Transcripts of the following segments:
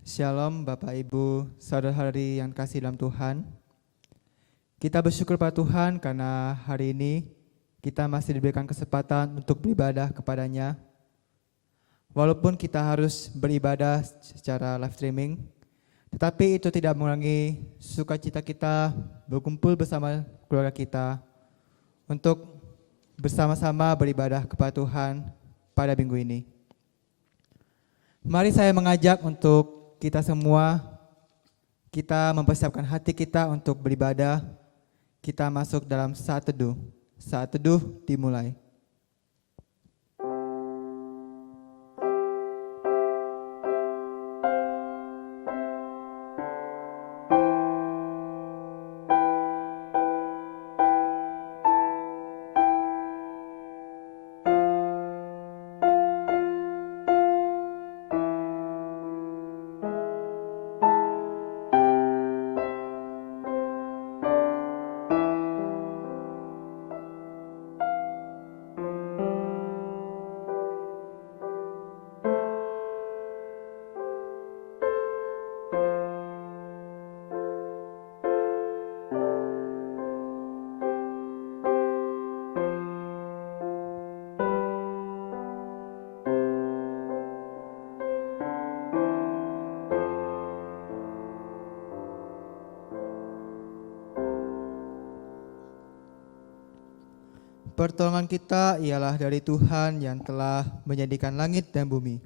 Shalom Bapak Ibu, saudara-saudari yang kasih dalam Tuhan. Kita bersyukur pada Tuhan karena hari ini kita masih diberikan kesempatan untuk beribadah kepada-Nya. Walaupun kita harus beribadah secara live streaming, tetapi itu tidak mengurangi sukacita kita berkumpul bersama keluarga kita untuk bersama-sama beribadah kepada Tuhan pada minggu ini. Mari saya mengajak untuk kita semua, kita mempersiapkan hati kita untuk beribadah. Kita masuk dalam saat teduh. Saat teduh dimulai. Pertolongan kita ialah dari Tuhan yang telah menjadikan langit dan bumi,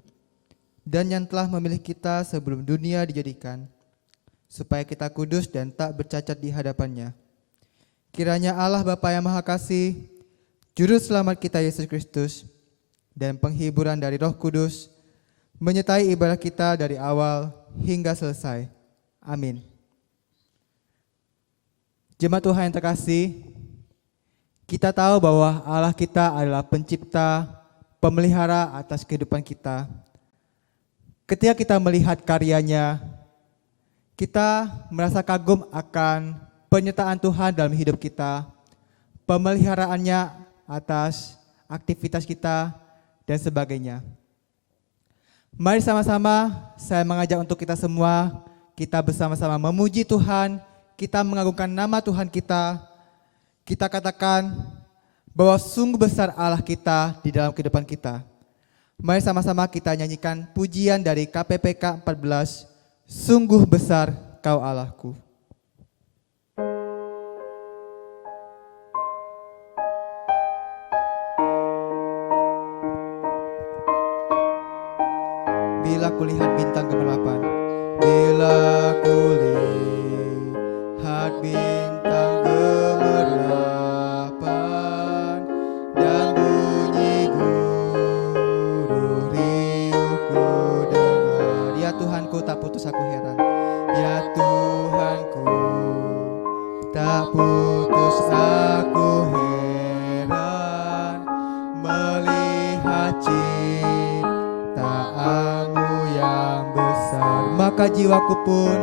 dan yang telah memilih kita sebelum dunia dijadikan, supaya kita kudus dan tak bercacat di hadapan-Nya. Kiranya Allah Bapa yang Maha Kasih, Juru Selamat kita Yesus Kristus, dan penghiburan dari Roh Kudus, menyertai ibadah kita dari awal hingga selesai. Amin. Jemaat Tuhan yang terkasih, kita tahu bahwa Allah kita adalah pencipta, pemelihara atas kehidupan kita. Ketika kita melihat karya-Nya, kita merasa kagum akan penyertaan Tuhan dalam hidup kita, pemeliharaannya atas aktivitas kita, dan sebagainya. Mari sama-sama saya mengajak untuk kita semua, kita bersama-sama memuji Tuhan, kita mengagungkan nama Tuhan kita. Kita katakan bahwa sungguh besar Allah kita di dalam kehidupan kita. Mari sama-sama kita nyanyikan pujian dari KPPK 14, Sungguh Besar Kau Allahku. Bila kulihat bintang gemerlapan, bila kulihat bintang gemerlapan dan bunyi guru riuhku dengar. Ya Tuhanku, tak putus aku heran. Ya Tuhanku, tak putus aku heran melihat ciptaanmu yang besar. Maka jiwaku pun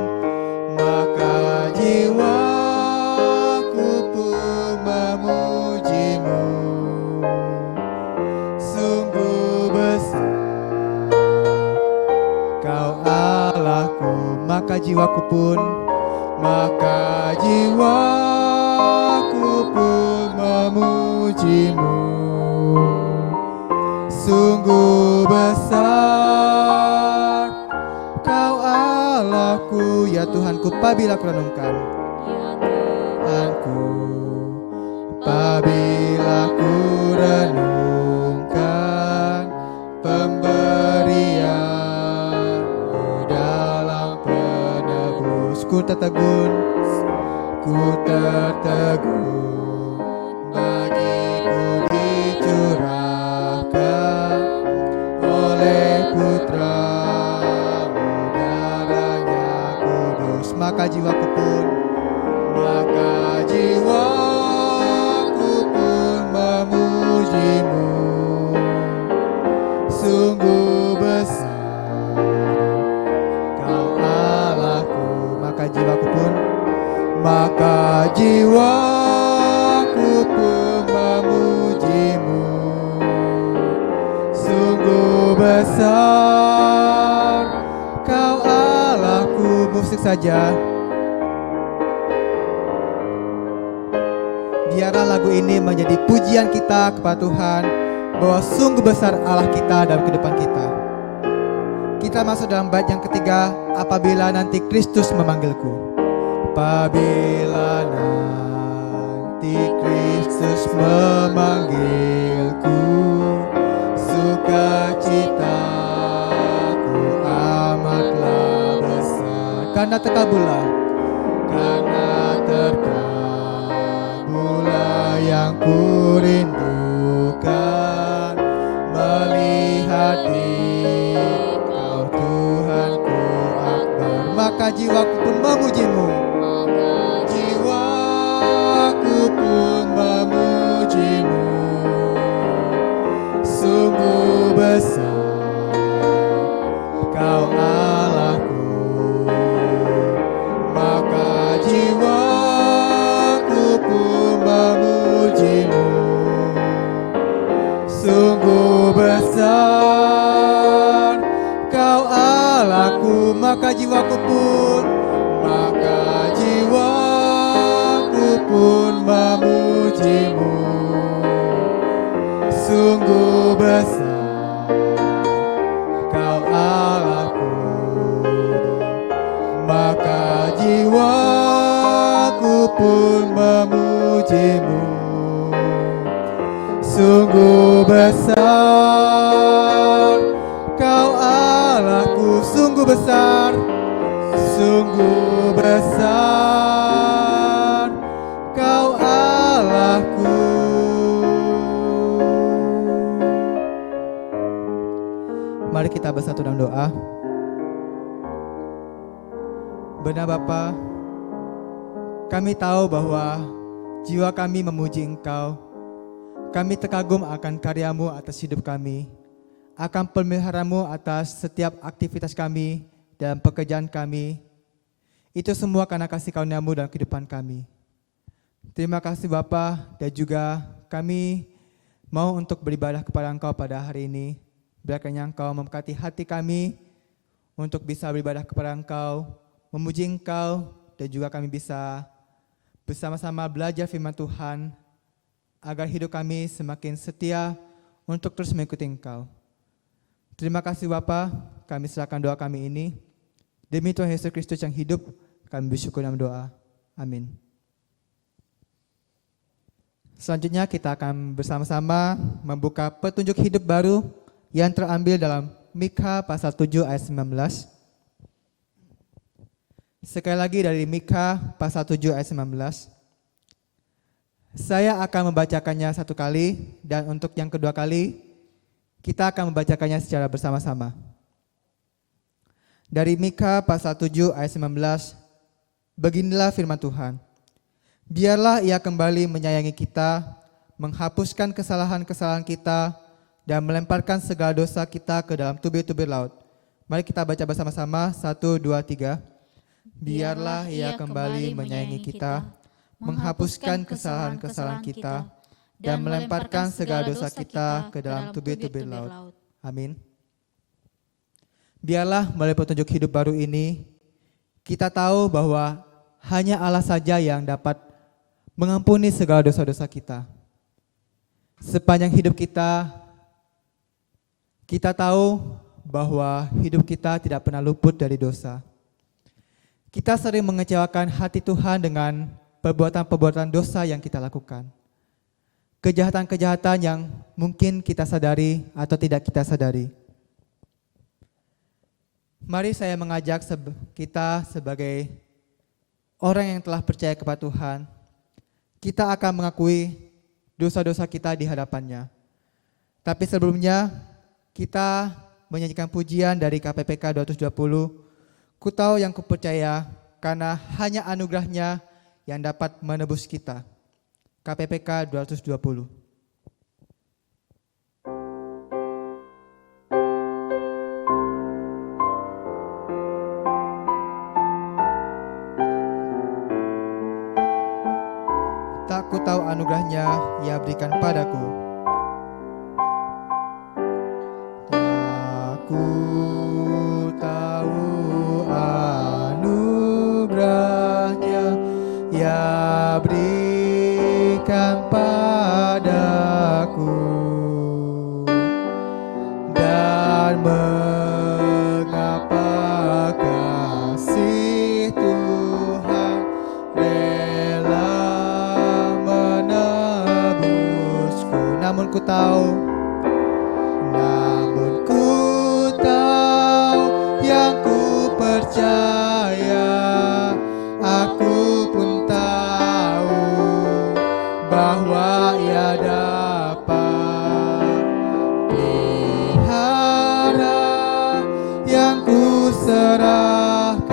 memujimu. Sungguh besar Kau Allahku. Maka jiwaku pun memujimu. Sungguh besar Kau Allahku. Ya Tuhanku, apabila ku renungkan, Tuhanku, apabila ku renungkan pemberian-Mu dalam penebus, ku tertegun bagiku dicurahkan oleh Putra-Mu, darah-Nya kudus. Maka jiwaku pun memujimu. Sungguh besar Kau Allahku. Maka jiwaku pun memujimu. Sungguh besar Kau musik saja, biarlah lagu ini menjadi pujian kita kepada Tuhan bahwa sungguh besar Allah kita dalam kehidupan kita. Kita masuk dalam bait yang ketiga, apabila nanti Kristus memanggilku. Apabila nanti Kristus memanggilku, sukacitaku amatlah besar. Karena terkabullah yang ku rindukan, melihat Engkau Tuhanku akbar. Maka jiwaku pun memujimu, jiwaku pun memujimu. Sungguh besar Kau Allahku, maka jiwaku pun memujimu. Sungguh besar Kau Allahku, maka jiwaku pun memujimu. Sungguh besar Kau Allahku, maka jiwaku pun memujimu. Sungguh besar Kau Allahku, sungguh besar, sungguh besar Kau Allahku. Mari kita bersatu dalam doa. Benar Bapa, kami tahu bahwa jiwa kami memuji Engkau. Kami terkagum akan karya-Mu atas hidup kami, akan pemelihara-Mu atas setiap aktivitas kami dan pekerjaan kami. Itu semua karena kasih karunia-Mu dalam kehidupan kami. Terima kasih Bapa, dan juga kami mau untuk beribadah kepada Engkau pada hari ini. Biarkan Engkau memberkati hati kami untuk bisa beribadah kepada Engkau, memuji Engkau, dan juga kami bisa bersama-sama belajar firman Tuhan, agar hidup kami semakin setia untuk terus mengikuti Engkau. Terima kasih Bapa, kami serahkan doa kami ini. Demi Tuhan Yesus Kristus yang hidup, kami bersyukur dalam doa. Amin. Selanjutnya kita akan bersama-sama membuka petunjuk hidup baru yang terambil dalam Mikha pasal 7 ayat 19. Sekali lagi dari Mikha pasal 7 ayat 19. Saya akan membacakannya satu kali, dan untuk yang kedua kali kita akan membacakannya secara bersama-sama. Dari Mikha pasal 7 ayat 19, beginilah firman Tuhan. Biarlah Ia kembali menyayangi kita, menghapuskan kesalahan-kesalahan kita, dan melemparkan segala dosa kita ke dalam tubir-tubir laut. Mari kita baca bersama-sama, 1, 2, 3. Biarlah Ia kembali menyayangi kita, menghapuskan kesalahan-kesalahan kita, dan melemparkan segala dosa kita ke dalam tubir-tubir laut. Amin. Biarlah melalui petunjuk hidup baru ini, kita tahu bahwa hanya Allah saja yang dapat mengampuni segala dosa-dosa kita. Sepanjang hidup kita tahu bahwa hidup kita tidak pernah luput dari dosa. Kita sering mengecewakan hati Tuhan dengan perbuatan-perbuatan dosa yang kita lakukan. Kejahatan-kejahatan yang mungkin kita sadari atau tidak kita sadari. Mari saya mengajak kita sebagai orang yang telah percaya kepada Tuhan, kita akan mengakui dosa-dosa kita di hadapannya. Tapi sebelumnya, kita menyanyikan pujian dari KPPK 220, Ku tahu yang kupercaya, karena hanya anugerahnya yang dapat menebus kita. KPPK 220. Tak ku tahu anugerahnya Ia berikan padaku. Tak ku tahu anugerah percaya, aku pun tahu bahwa Ia dapat pelihara yang ku serahkan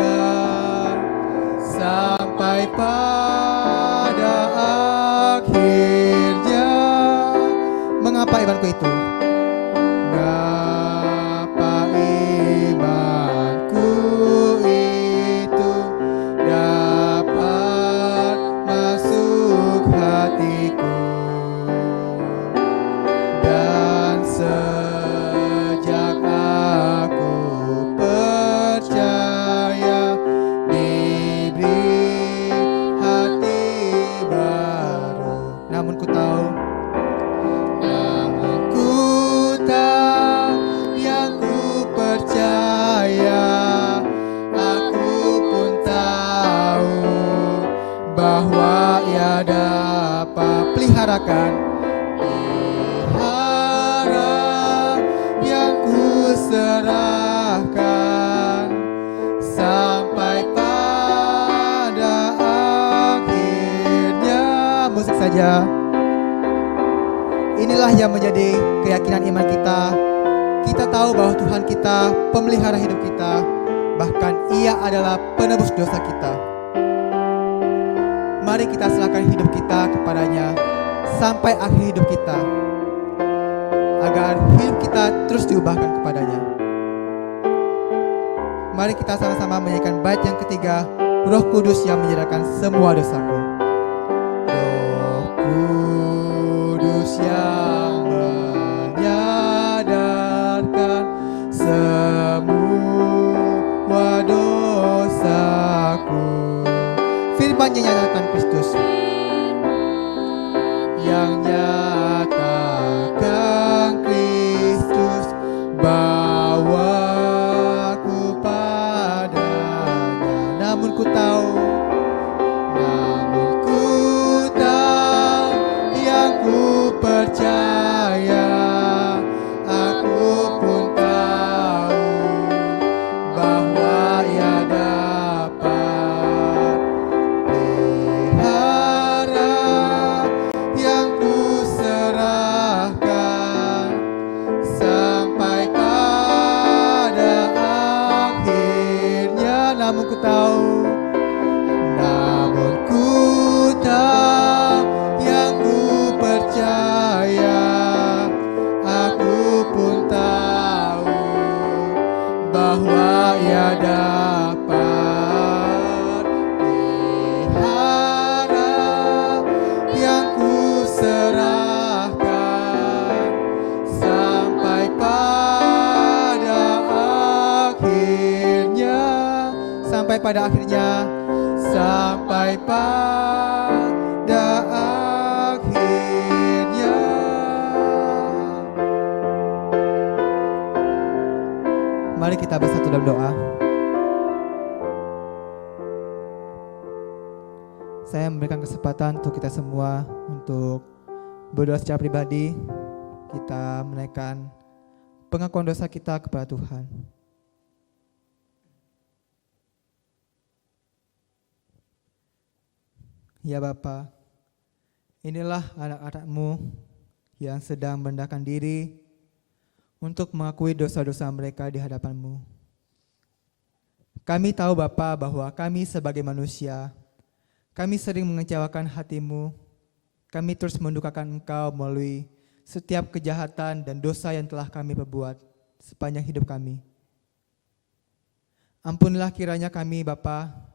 sampai pada akhirnya. Mengapa imanku itu? Mengapa imanku itu dapat masuk hatiku, dan sejak aku percaya diberi hati baru. Namun ku tahu yang ku percaya, aku pun tahu bahwa Ia dapat pelihara yang ku serahkan sampai pada akhirnya. Musik saja. Inilah yang menjadi keyakinan iman kita. Kita tahu bahwa Tuhan kita pemelihara hidup kita, bahkan Ia adalah penebus dosa kita. Mari kita serahkan hidup kita kepadanya sampai akhir hidup kita, agar hidup kita terus diubahkan kepadanya. Mari kita sama-sama menyanyikan bait yang ketiga, Roh Kudus yang menyerahkan semua dosaku. Roh Kudus yang menyadarkan semua dosaku. Firman yang nyatakan Kristus, yang nyatakan Kristus, bawaku padanya. Namun ku tahu yang ku percaya, aku pun tahu bahwa Ia dapat pelihara yang ku serahkan sampai pada akhirnya. Namun ku tahu yang ku percaya, aku pun tahu bahwa Ia dapat pelihara yang ku serahkan sampai pada akhirnya. Sampai pada akhirnya. Sampai pada akhirnya. Mari kita bersatu dalam doa. Saya memberikan kesempatan untuk kita semua untuk berdoa secara pribadi. Kita menaikkan pengakuan dosa kita kepada Tuhan. Ya Bapa, inilah anak-anak-Mu yang sedang merendahkan diri untuk mengakui dosa-dosa mereka di hadapan-Mu. Kami tahu Bapa bahwa kami sebagai manusia, kami sering mengecewakan hati-Mu. Kami terus mendukakan Engkau melalui setiap kejahatan dan dosa yang telah kami perbuat sepanjang hidup kami. Ampunilah kiranya kami Bapa,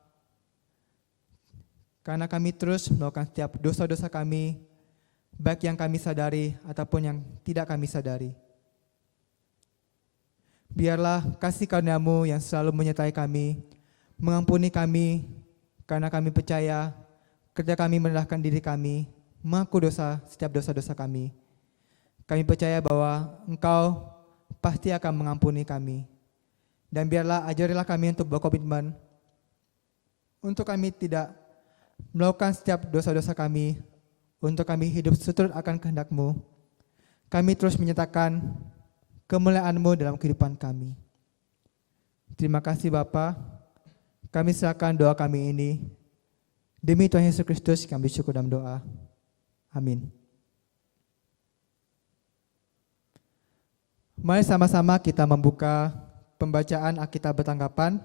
karena kami terus melakukan setiap dosa-dosa kami, baik yang kami sadari ataupun yang tidak kami sadari. Biarlah kasih karunia-Mu yang selalu menyertai kami, mengampuni kami, karena kami percaya ketika kami merendahkan diri kami, mengaku setiap dosa-dosa kami. Kami percaya bahwa Engkau pasti akan mengampuni kami. Dan biarlah ajarilah kami untuk berkomitmen, untuk kami tidak melakukan setiap dosa-dosa kami, untuk kami hidup seturut akan kehendak-Mu. Kami terus menyatakan kemuliaan-Mu dalam kehidupan kami. Terima kasih Bapa, Kami serahkan doa kami ini. Demi Tuhan Yesus Kristus kami syukur dalam doa. Amin. Mari sama-sama kita membuka pembacaan Alkitab Bertanggapan.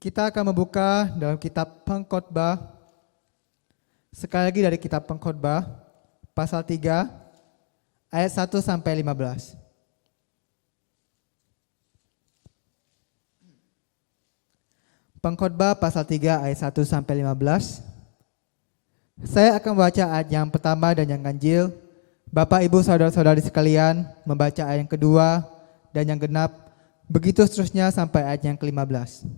Kita akan membuka dalam kitab Pengkhotbah. Sekali lagi dari kitab Pengkhotbah, pasal 3, ayat 1 sampai 15. Pengkhotbah pasal 3 ayat 1 sampai 15. Saya akan membaca ayat yang pertama dan yang ganjil. Bapak, Ibu, saudara-saudari sekalian membaca ayat yang kedua dan yang genap. Begitu seterusnya sampai ayat yang ke-15.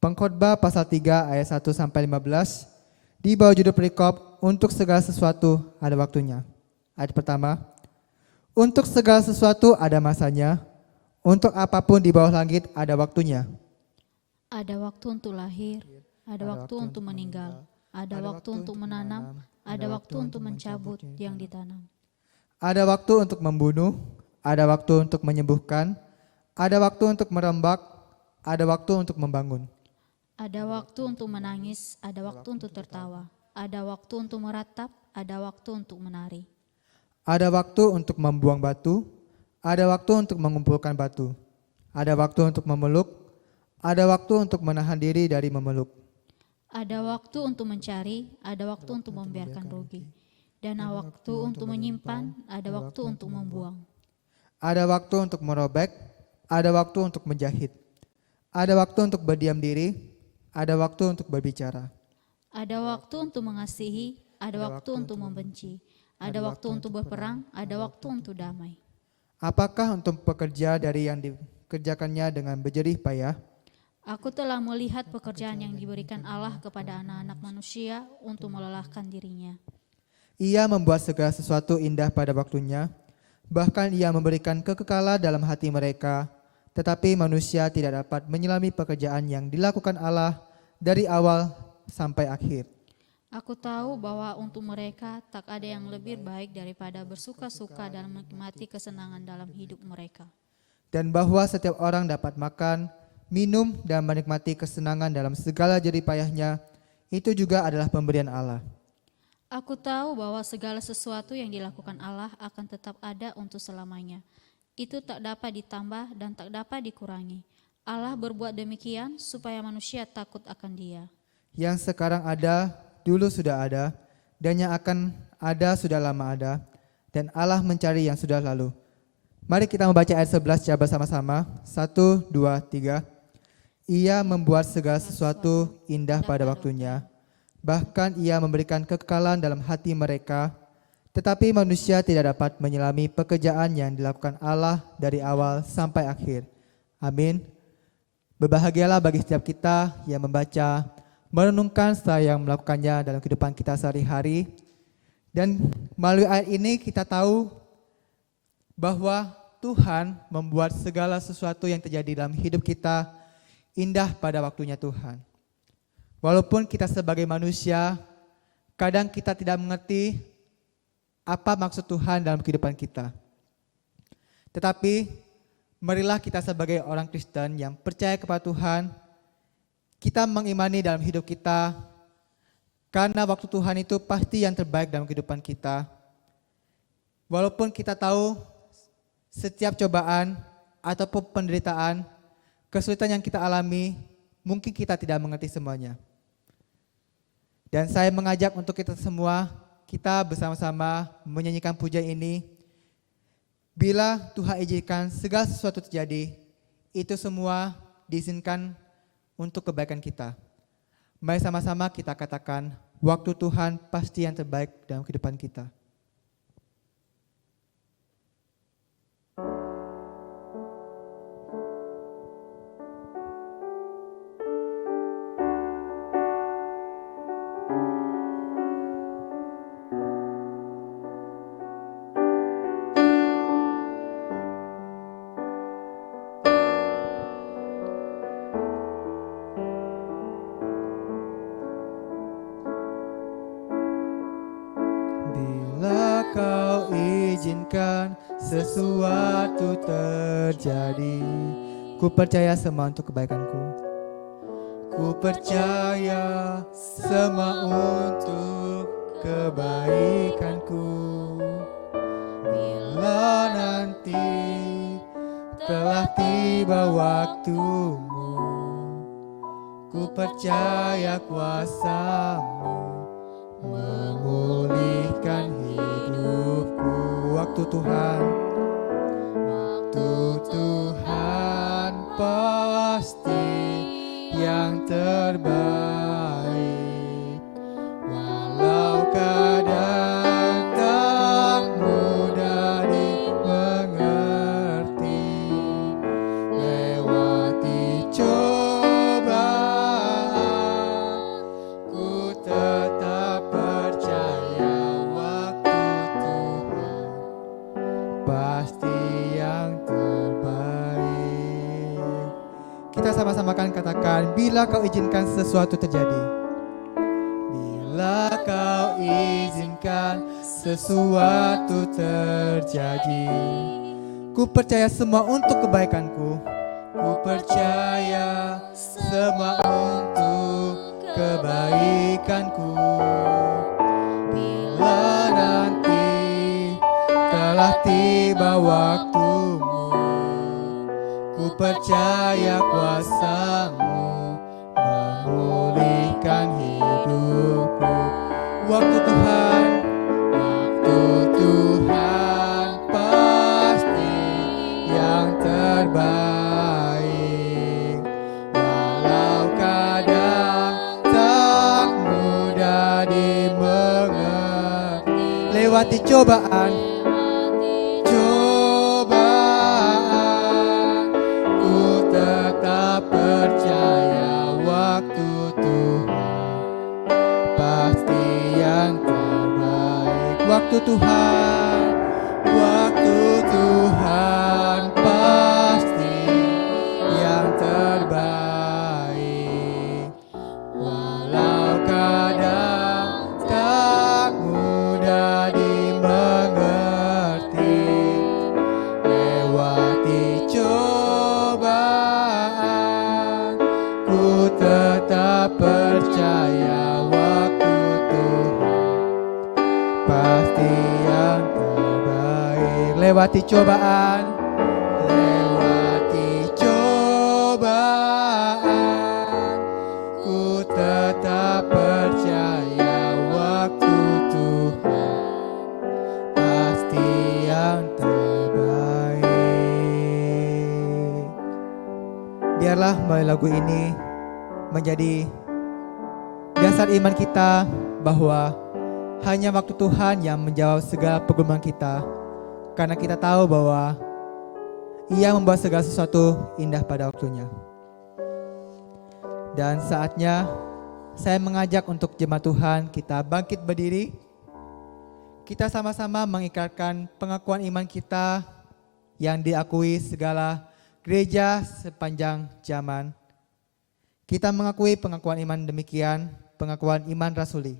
Pengkhotbah pasal 3 ayat 1 sampai 15 di bawah judul perikop untuk segala sesuatu ada waktunya. Ayat pertama. Untuk segala sesuatu ada masanya. Untuk apapun di bawah langit ada waktunya. Ada waktu untuk lahir, ada waktu untuk meninggal, ada waktu untuk menanam, ada waktu untuk mencabut yang ditanam. Ada waktu untuk membunuh, ada waktu untuk menyembuhkan, ada waktu untuk merembak, ada waktu untuk membangun. Ada waktu untuk menangis, ada waktu untuk tertawa, ada waktu untuk meratap, ada waktu untuk menari. Ada waktu untuk membuang batu, ada waktu untuk mengumpulkan batu, ada waktu untuk memeluk, ada waktu untuk menahan diri dari memeluk. Ada waktu untuk mencari, ada waktu untuk membiarkan rugi, dan ada waktu untuk menyimpan, ada waktu untuk membuang. Ada waktu untuk merobek, ada waktu untuk menjahit. Ada waktu untuk berdiam diri, ada waktu untuk berbicara. Ada waktu untuk mengasihi, ada waktu untuk membenci, ada waktu untuk berperang, ada waktu untuk damai. Apakah untuk pekerja dari yang dikerjakannya dengan berjerih payah? Aku telah melihat pekerjaan yang diberikan Allah kepada anak-anak manusia untuk melelahkan dirinya. Ia membuat segala sesuatu indah pada waktunya, bahkan ia memberikan kekekalan dalam hati mereka, tetapi manusia tidak dapat menyelami pekerjaan yang dilakukan Allah dari awal sampai akhir. Aku tahu bahwa untuk mereka tak ada yang lebih baik daripada bersuka-suka dan menikmati kesenangan dalam hidup mereka. Dan bahwa setiap orang dapat makan, minum, dan menikmati kesenangan dalam segala jerih payahnya, itu juga adalah pemberian Allah. Aku tahu bahwa segala sesuatu yang dilakukan Allah akan tetap ada untuk selamanya. Itu tak dapat ditambah dan tak dapat dikurangi. Allah berbuat demikian supaya manusia takut akan Dia. Yang sekarang ada, dulu sudah ada, dan yang akan ada sudah lama ada, dan Allah mencari yang sudah lalu. Mari kita membaca ayat 11 secara bersama-sama. 1, 2, 3. Ia membuat segala sesuatu indah pada waktunya. Bahkan ia memberikan kekekalan dalam hati mereka. Tetapi manusia tidak dapat menyelami pekerjaan yang dilakukan Allah dari awal sampai akhir. Amin. Berbahagialah bagi setiap kita yang membaca, merenungkan serta yang melakukannya dalam kehidupan kita sehari-hari. Dan melalui ayat ini kita tahu bahwa Tuhan membuat segala sesuatu yang terjadi dalam hidup kita indah pada waktunya Tuhan. Walaupun kita sebagai manusia, kadang kita tidak mengerti apa maksud Tuhan dalam kehidupan kita. Tetapi, marilah kita sebagai orang Kristen yang percaya kepada Tuhan, kita mengimani dalam hidup kita, karena waktu Tuhan itu pasti yang terbaik dalam kehidupan kita. Walaupun kita tahu setiap cobaan ataupun penderitaan, kesulitan yang kita alami, mungkin kita tidak mengerti semuanya. Dan saya mengajak untuk kita semua, kita bersama-sama menyanyikan pujian ini. Bila Tuhan izinkan segala sesuatu terjadi, itu semua diizinkan untuk kebaikan kita. Mari sama-sama kita katakan, waktu Tuhan pasti yang terbaik dalam kehidupan kita. Bila kau izinkan sesuatu terjadi, ku percaya semua untuk kebaikanku. Ku percaya semua untuk kebaikanku. Bila nanti telah tiba waktumu, ku percaya kuasa-Mu memulihkan hidupku. Waktu Tuhan pasti yang terbaik. Walau kadang tak mudah dimengerti, lewati cobaan, ku tetap percaya waktu Tuhan pasti yang terbaik. Kita sama-sama kan katakan, bila Kau izinkan sesuatu terjadi. Bila Kau izinkan sesuatu terjadi, ku percaya semua untuk kebaikanku. Ku percaya semua untuk kebaikanku. Bila nanti telah tiba waktumu, ku percaya kuasa-Mu memulihkan hidupku. Waktu Tuhan pasti yang terbaik. Walau kadang tak mudah dimengerti, lewati cobaan, ku tetap percaya waktu Tuhan pasti yang terbaik. Waktu Tuhan pasti yang terbaik. Walau kadang tak mudah dimengerti, lewati cobaan, ku tetap percaya waktu Tuhan pasti yang terbaik. Lewati cobaan, ku tetap percaya waktu Tuhan pasti yang terbaik. Biarlah melalui lagu ini menjadi dasar iman kita bahwa hanya waktu Tuhan yang menjawab segala pergumulan kita, karena kita tahu bahwa Ia membuat segala sesuatu indah pada waktunya. Dan saatnya saya mengajak untuk jemaat Tuhan kita bangkit berdiri. Kita sama-sama mengikrarkan pengakuan iman kita yang diakui segala gereja sepanjang zaman. Kita mengakui pengakuan iman demikian, pengakuan iman rasuli.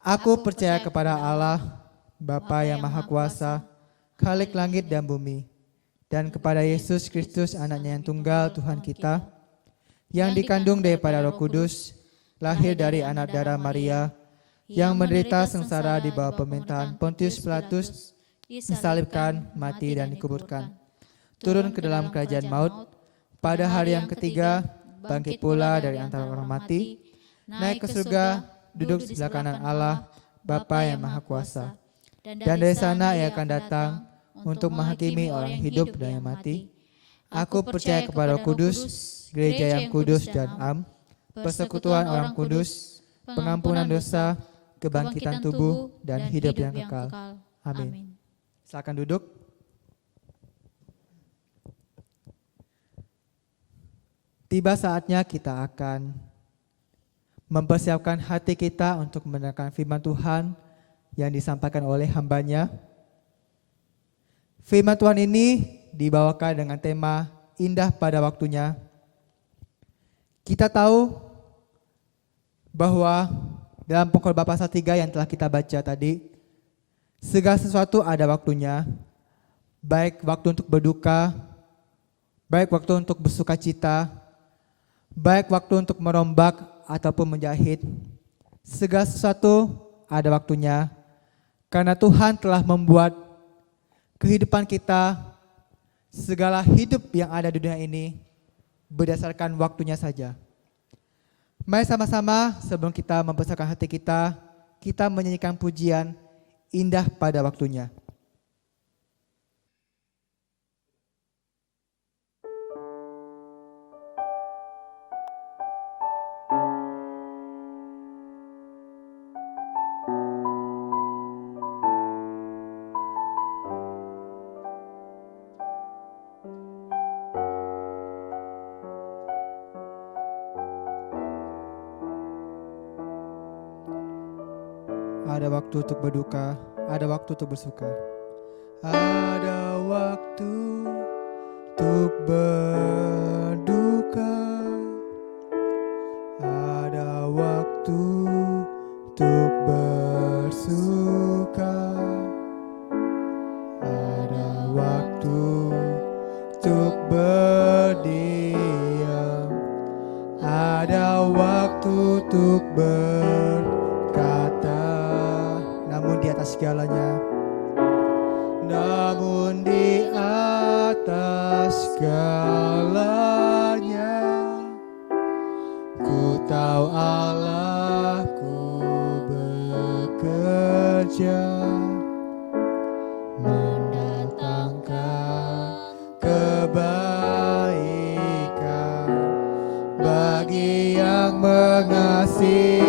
Aku percaya kepada Allah, Bapa yang Maha Kuasa, Khalik langit dan bumi, dan kepada Yesus Kristus, Anaknya yang tunggal Tuhan kita, yang dikandung daripada Roh Kudus, lahir dari anak darah Maria, yang menderita sengsara di bawah pemerintahan Pontius Pilatus, disalibkan, mati dan dikuburkan, turun ke dalam kerajaan maut, pada hari yang ketiga bangkit pula dari antara orang mati, naik ke surga, duduk di sebelah kanan Allah, Bapa yang Maha Kuasa. Dan dari sana Ia akan datang untuk menghakimi orang hidup dan yang mati. Aku percaya kepada Roh Kudus, gereja yang kudus dan am, persekutuan orang kudus, pengampunan dosa, kebangkitan tubuh, dan hidup yang kekal. Amin. Silakan duduk. Tiba saatnya kita akan mempersiapkan hati kita untuk mendengarkan firman Tuhan yang disampaikan oleh hamba-Nya. Firman Tuhan ini dibawakan dengan tema indah pada waktunya. Kita tahu bahwa dalam Pokok Bapa 1:3 yang telah kita baca tadi, segala sesuatu ada waktunya, baik waktu untuk berduka, baik waktu untuk bersukacita, baik waktu untuk merombak ataupun menjahit. Segala sesuatu ada waktunya, karena Tuhan telah membuat kehidupan kita, segala hidup yang ada di dunia ini berdasarkan waktunya saja. Mari sama-sama sebelum kita membesarkan hati kita menyanyikan pujian indah pada waktunya. Ada waktu untuk berduka, ada waktu untuk bersuka. Ada waktu untuk berduka, ada waktu untuk bersuka, ada waktu untuk berdiam, ada waktu untuk namun di atas segalanya, namun di atas segalanya, ku tahu Allahku bekerja mendatangkan kebaikan bagi yang mengasihi.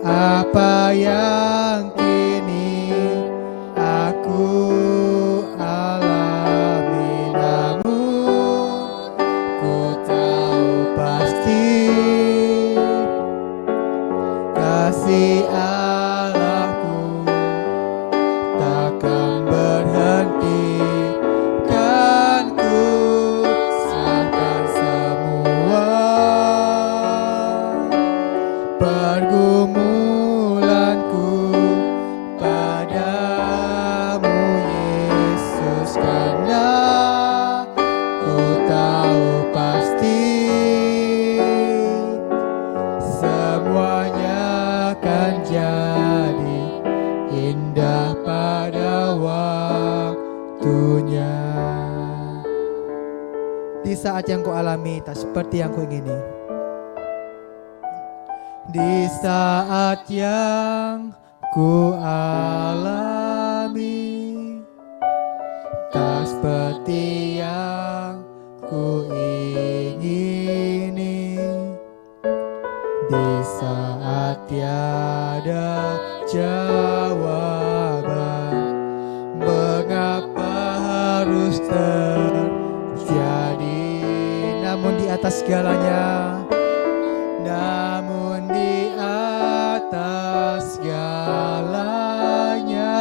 Apa yang kini aku alami, namun ku tahu pasti kasih Allahku takkan berhenti, kan ku serahkan semua pergumulan di saat yang ku alami tak seperti yang ku ingini. Di saat yang ku alami tak seperti yang ku ingini. Di saat tiada jawaban, mengapa harus namun di atas segalanya, namun di atas segalanya,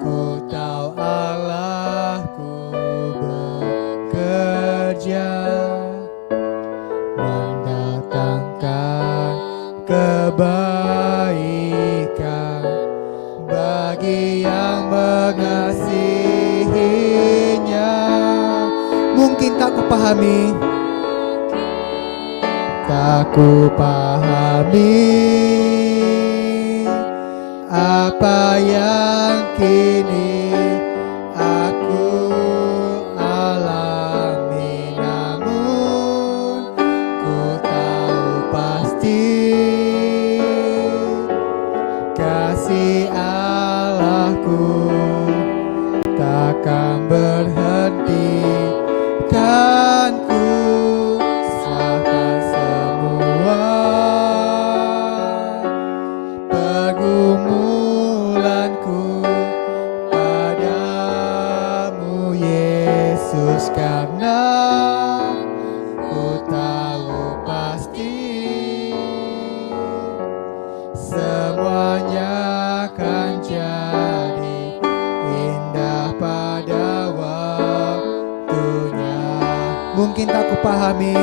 ku tahu Allahku bekerja mendatangkan kebaikan bagi yang mengasihinya. Mungkin tak ku pahami, apa yang kini aku alami, namun ku tahu pasti kasih Allahku takkan berhenti, kan ku serahkan semua pergumulanku padamu Yesus, karena ku tahu pasti semuanya akan jadi indah pada waktunya. Mungkin tak ku pahami,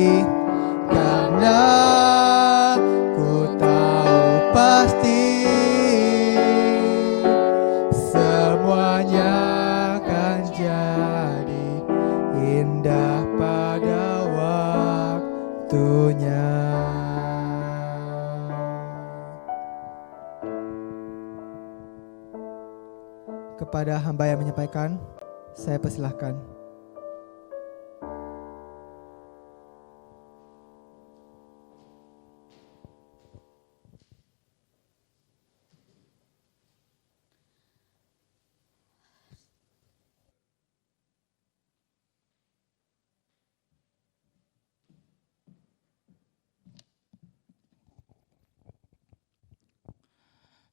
hati, karena ku tahu pasti semuanya akan jadi indah pada waktunya. Kepada hamba yang menyampaikan, saya persilahkan.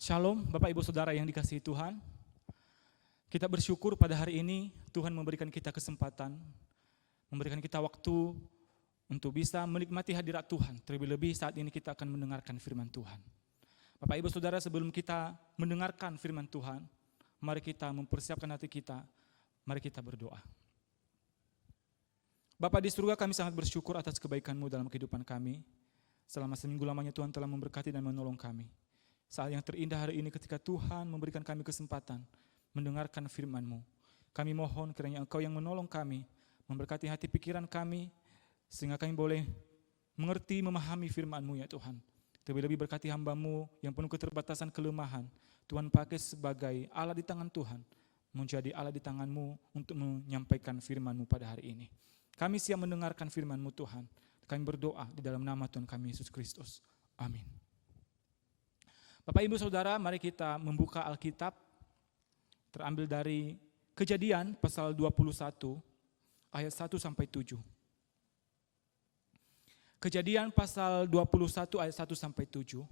Shalom Bapak Ibu Saudara yang dikasihi Tuhan. Kita bersyukur pada hari ini Tuhan memberikan kita kesempatan, memberikan kita waktu untuk bisa menikmati hadirat Tuhan. Terlebih-lebih saat ini kita akan mendengarkan firman Tuhan. Bapak Ibu Saudara, sebelum kita mendengarkan firman Tuhan, mari kita mempersiapkan hati kita, mari kita berdoa. Bapa di surga, kami sangat bersyukur atas kebaikan-Mu dalam kehidupan kami. Selama seminggu lamanya Tuhan telah memberkati dan menolong kami. Saat yang terindah hari ini ketika Tuhan memberikan kami kesempatan mendengarkan firman-Mu. Kami mohon kiranya Engkau yang menolong kami, memberkati hati pikiran kami, sehingga kami boleh mengerti, memahami firman-Mu ya Tuhan. Terlebih-lebih berkati hamba-Mu yang penuh keterbatasan kelemahan. Tuhan pakai sebagai alat di tangan Tuhan, menjadi alat di tangan-Mu untuk menyampaikan firman-Mu pada hari ini. Kami siap mendengarkan firman-Mu Tuhan. Kami berdoa di dalam nama Tuhan kami Yesus Kristus. Amin. Bapak Ibu Saudara, mari kita membuka Alkitab, terambil dari Kejadian pasal 21 ayat 1 sampai 7. Kejadian pasal 21 ayat 1 sampai 7.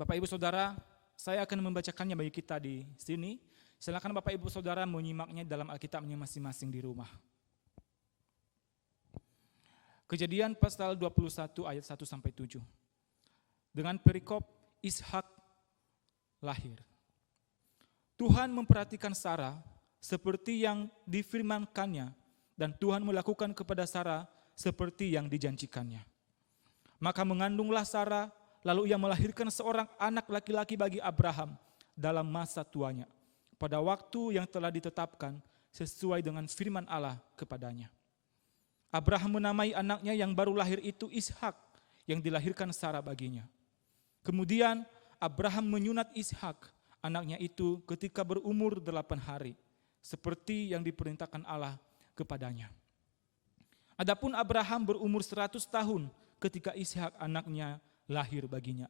Bapak Ibu Saudara, saya akan membacakannya bagi kita di sini. Silakan Bapak Ibu Saudara menyimaknya dalam Alkitabnya masing-masing di rumah. Kejadian pasal 21 ayat 1 sampai 7. Dengan perikop Ishak lahir. Tuhan memperhatikan Sarah seperti yang difirmankannya, dan Tuhan melakukan kepada Sarah seperti yang dijanjikannya. Maka mengandunglah Sarah, lalu ia melahirkan seorang anak laki-laki bagi Abraham dalam masa tuanya, pada waktu yang telah ditetapkan sesuai dengan firman Allah kepadanya. Abraham menamai anaknya yang baru lahir itu Ishak, yang dilahirkan Sarah baginya. Kemudian Abraham menyunat Ishak, anaknya itu ketika berumur 8 hari, seperti yang diperintahkan Allah kepadanya. Adapun Abraham berumur 100 tahun ketika Ishak anaknya lahir baginya.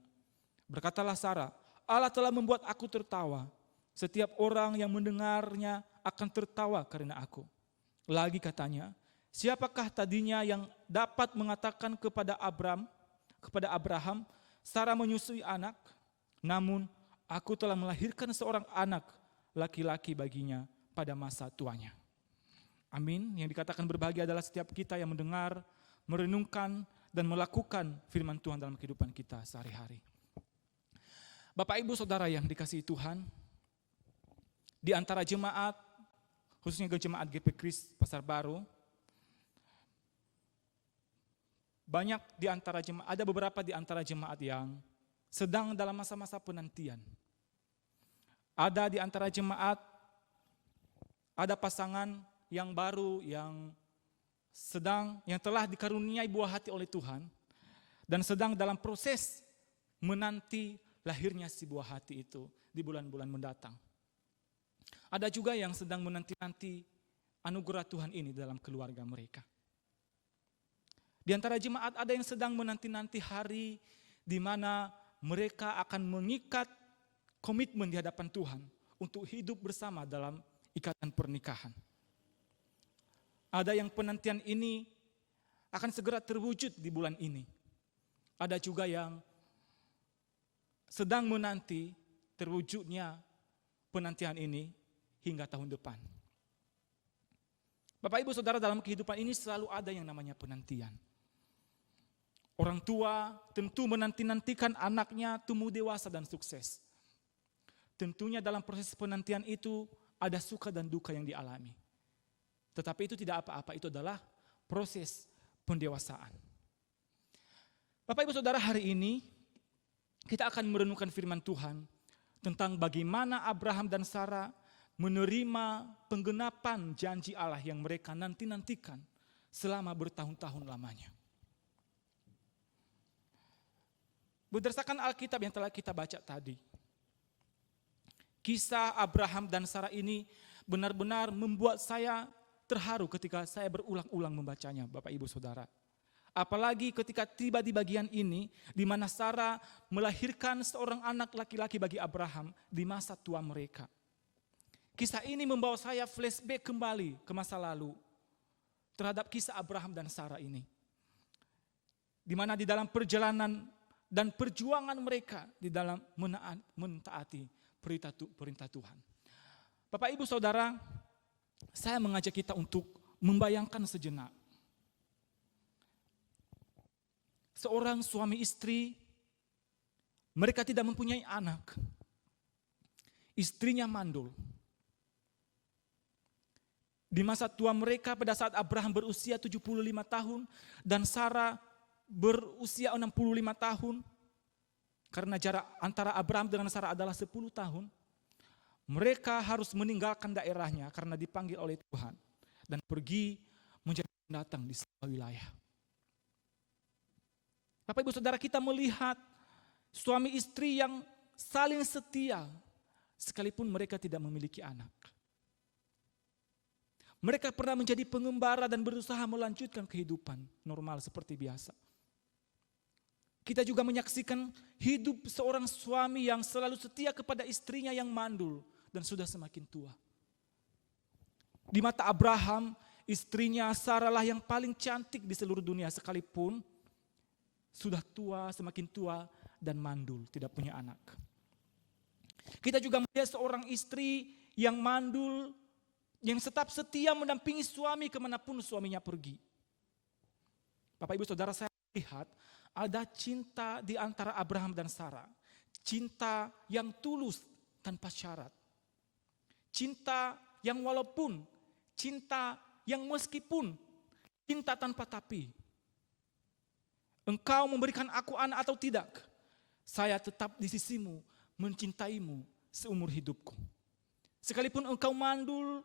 Berkatalah Sarah, Allah telah membuat aku tertawa. Setiap orang yang mendengarnya akan tertawa karena aku. Lagi katanya, siapakah tadinya yang dapat mengatakan kepada Abraham, Sarah menyusui anak? Namun aku telah melahirkan seorang anak laki-laki baginya pada masa tuanya. Amin. Yang dikatakan berbahagia adalah setiap kita yang mendengar, merenungkan, dan melakukan firman Tuhan dalam kehidupan kita sehari-hari. Bapak Ibu Saudara yang dikasihi Tuhan, di antara jemaat, khususnya jemaat GP Kris Pasar Baru, ada beberapa di antara jemaat yang sedang dalam masa-masa penantian. Ada di antara jemaat, ada pasangan yang baru yang telah dikaruniai buah hati oleh Tuhan dan sedang dalam proses menanti lahirnya si buah hati itu di bulan-bulan mendatang. Ada juga yang sedang menanti-nanti anugerah Tuhan ini dalam keluarga mereka. Di antara jemaat ada yang sedang menanti-nanti hari di mana mereka akan mengikat komitmen di hadapan Tuhan untuk hidup bersama dalam ikatan pernikahan. Ada yang penantian ini akan segera terwujud di bulan ini. Ada juga yang sedang menanti terwujudnya penantian ini hingga tahun depan. Bapak Ibu Saudara, dalam kehidupan ini selalu ada yang namanya penantian. Orang tua tentu menanti-nantikan anaknya tumbuh dewasa dan sukses. Tentunya dalam proses penantian itu ada suka dan duka yang dialami. Tetapi itu tidak apa-apa, itu adalah proses pendewasaan. Bapak Ibu Saudara, hari ini kita akan merenungkan firman Tuhan tentang bagaimana Abraham dan Sarah menerima penggenapan janji Allah yang mereka nanti-nantikan selama bertahun-tahun lamanya. Berdasarkan Alkitab yang telah kita baca tadi, kisah Abraham dan Sarah ini benar-benar membuat saya terharu ketika saya berulang-ulang membacanya, Bapak Ibu Saudara. Apalagi ketika tiba di bagian ini, di mana Sarah melahirkan seorang anak laki-laki bagi Abraham di masa tua mereka. Kisah ini membawa saya flashback kembali ke masa lalu terhadap kisah Abraham dan Sarah ini. Di mana di dalam perjalanan dan perjuangan mereka di dalam mentaati perintah Tuhan. Bapak Ibu Saudara, saya mengajak kita untuk membayangkan sejenak. Seorang suami istri, mereka tidak mempunyai anak. Istrinya mandul. Di masa tua mereka pada saat Abraham berusia 75 tahun dan Sarah berusia 65 tahun. Karena jarak antara Abraham dengan Sarah adalah 10 tahun. Mereka harus meninggalkan daerahnya karena dipanggil oleh Tuhan dan pergi menjadi pendatang di sebuah wilayah. Bapak Ibu Saudara, kita melihat suami istri yang saling setia sekalipun mereka tidak memiliki anak. Mereka pernah menjadi pengembara dan berusaha melanjutkan kehidupan normal seperti biasa. Kita juga menyaksikan hidup seorang suami yang selalu setia kepada istrinya yang mandul dan sudah semakin tua. Di mata Abraham, istrinya Sarah lah yang paling cantik di seluruh dunia sekalipun sudah tua, semakin tua dan mandul, tidak punya anak. Kita juga melihat seorang istri yang mandul, yang tetap setia mendampingi suami kemanapun suaminya pergi. Bapak Ibu Saudara, saya lihat ada cinta di antara Abraham dan Sarah. Cinta yang tulus tanpa syarat. Cinta yang walaupun, cinta yang meskipun, cinta tanpa tapi. Engkau memberikan aku anak atau tidak, saya tetap di sisimu, mencintaimu seumur hidupku. Sekalipun engkau mandul,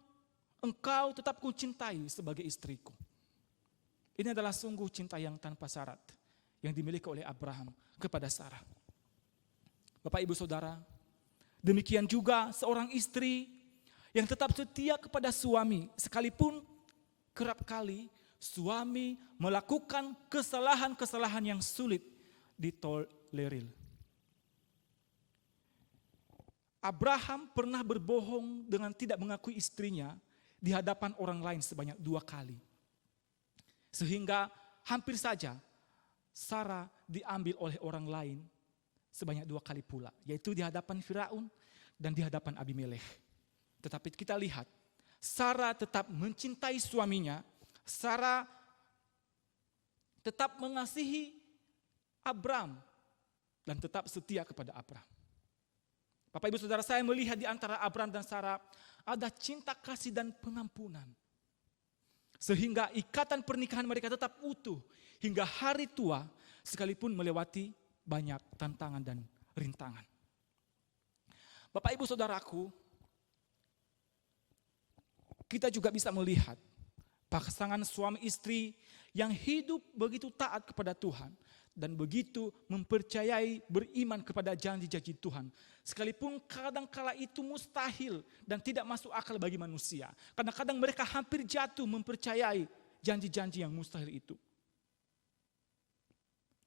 engkau tetap kucintai sebagai istriku. Ini adalah sungguh cinta yang tanpa syarat yang dimiliki oleh Abraham kepada Sarah. Bapak Ibu Saudara, demikian juga seorang istri yang tetap setia kepada suami sekalipun kerap kali suami melakukan kesalahan-kesalahan yang sulit ditolerir. Abraham pernah berbohong dengan tidak mengakui istrinya di hadapan orang lain sebanyak 2 kali. Sehingga hampir saja Sarah diambil oleh orang lain sebanyak 2 kali pula, yaitu di hadapan Firaun dan di hadapan Abimelekh. Tetapi kita lihat, Sarah tetap mencintai suaminya, Sarah tetap mengasihi Abram dan tetap setia kepada Abram. Bapak Ibu Saudara, saya melihat di antara Abram dan Sarah ada cinta kasih dan pengampunan. Sehingga ikatan pernikahan mereka tetap utuh hingga hari tua sekalipun melewati banyak tantangan dan rintangan. Bapak Ibu Saudaraku, kita juga bisa melihat pasangan suami istri yang hidup begitu taat kepada Tuhan dan begitu mempercayai, beriman kepada janji-janji Tuhan. Sekalipun kadang-kala itu mustahil dan tidak masuk akal bagi manusia. Kadang-kadang mereka hampir jatuh mempercayai janji-janji yang mustahil itu.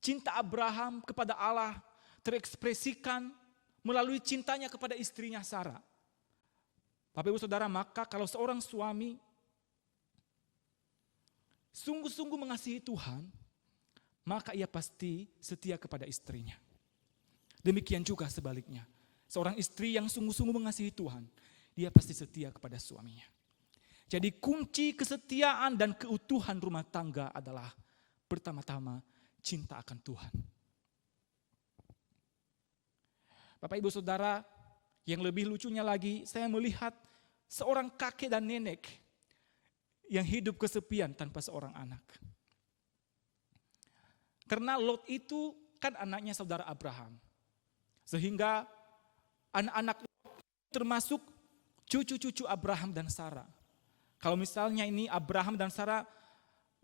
Cinta Abraham kepada Allah terekspresikan melalui cintanya kepada istrinya Sarah. Bapak Ibu Saudara, maka kalau seorang suami sungguh-sungguh mengasihi Tuhan, maka ia pasti setia kepada istrinya. Demikian juga sebaliknya. Seorang istri yang sungguh-sungguh mengasihi Tuhan, dia pasti setia kepada suaminya. Jadi kunci kesetiaan dan keutuhan rumah tangga adalah pertama-tama cinta akan Tuhan. Bapak Ibu Saudara, yang lebih lucunya lagi, saya melihat seorang kakek dan nenek yang hidup kesepian tanpa seorang anak. Karena Lot itu kan anaknya saudara Abraham. Sehingga anak-anak termasuk cucu-cucu Abraham dan Sarah. Kalau misalnya ini Abraham dan Sarah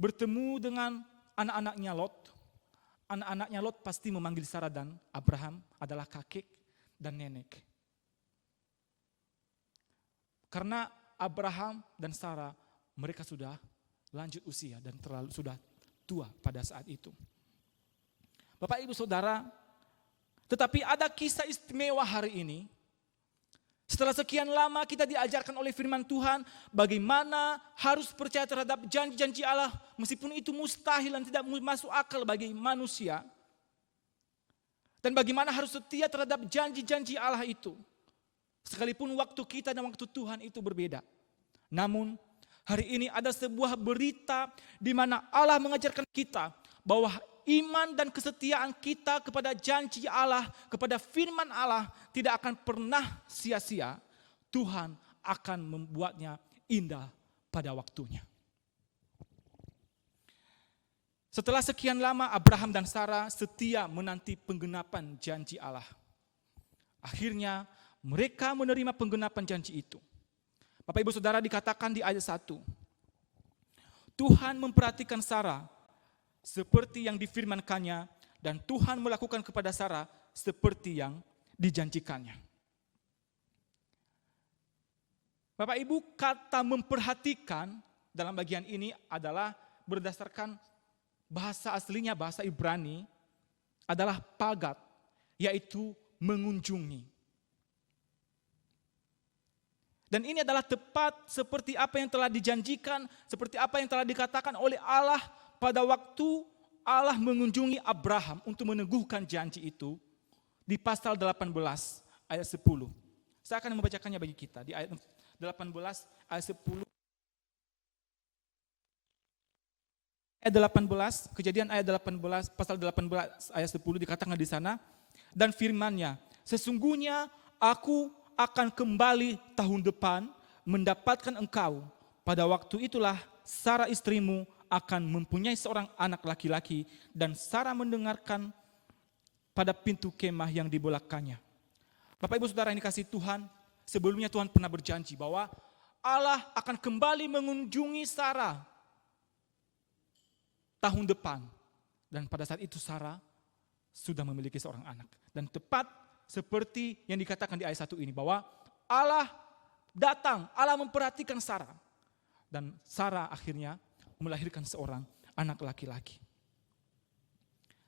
bertemu dengan anak-anaknya Lot, anak-anaknya Lot pasti memanggil Sarah dan Abraham adalah kakek dan nenek. Karena Abraham dan Sarah mereka sudah lanjut usia dan sudah tua pada saat itu. Bapak Ibu Saudara, tetapi ada kisah istimewa hari ini. Setelah sekian lama kita diajarkan oleh firman Tuhan bagaimana harus percaya terhadap janji-janji Allah meskipun itu mustahil dan tidak masuk akal bagi manusia. Dan bagaimana harus setia terhadap janji-janji Allah itu. Sekalipun waktu kita dan waktu Tuhan itu berbeda. Namun hari ini ada sebuah berita di mana Allah mengajarkan kita bahwa iman dan kesetiaan kita kepada janji Allah, kepada firman Allah tidak akan pernah sia-sia. Tuhan akan membuatnya indah pada waktunya. Setelah sekian lama Abraham dan Sarah setia menanti penggenapan janji Allah. Akhirnya mereka menerima penggenapan janji itu. Bapak Ibu Saudara, dikatakan di ayat 1. Tuhan memperhatikan Sarah seperti yang difirmankannya dan Tuhan melakukan kepada Sarah seperti yang dijanjikannya. Bapak Ibu, kata memperhatikan dalam bagian ini adalah berdasarkan bahasa aslinya, bahasa Ibrani adalah pagat, yaitu mengunjungi. Dan ini adalah tepat seperti apa yang telah dijanjikan, seperti apa yang telah dikatakan oleh Allah pada waktu Allah mengunjungi Abraham untuk meneguhkan janji itu di pasal 18 ayat 10. Saya akan membacakannya bagi kita di ayat 18 ayat 10. Ayat 18, Kejadian ayat 18, pasal 18 ayat 10 dikatakan di sana, dan firman-Nya, sesungguhnya aku akan kembali tahun depan mendapatkan engkau. Pada waktu itulah Sarah istrimu akan mempunyai seorang anak laki-laki dan Sarah mendengarkan pada pintu kemah yang dibolakannya. Bapak Ibu Saudara yang dikasihi Tuhan, sebelumnya Tuhan pernah berjanji bahwa Allah akan kembali mengunjungi Sarah tahun depan. Dan pada saat itu Sarah sudah memiliki seorang anak. Dan tepat seperti yang dikatakan di ayat 1 ini bahwa Allah datang, Allah memperhatikan Sarah. Dan Sarah akhirnya melahirkan seorang anak laki-laki.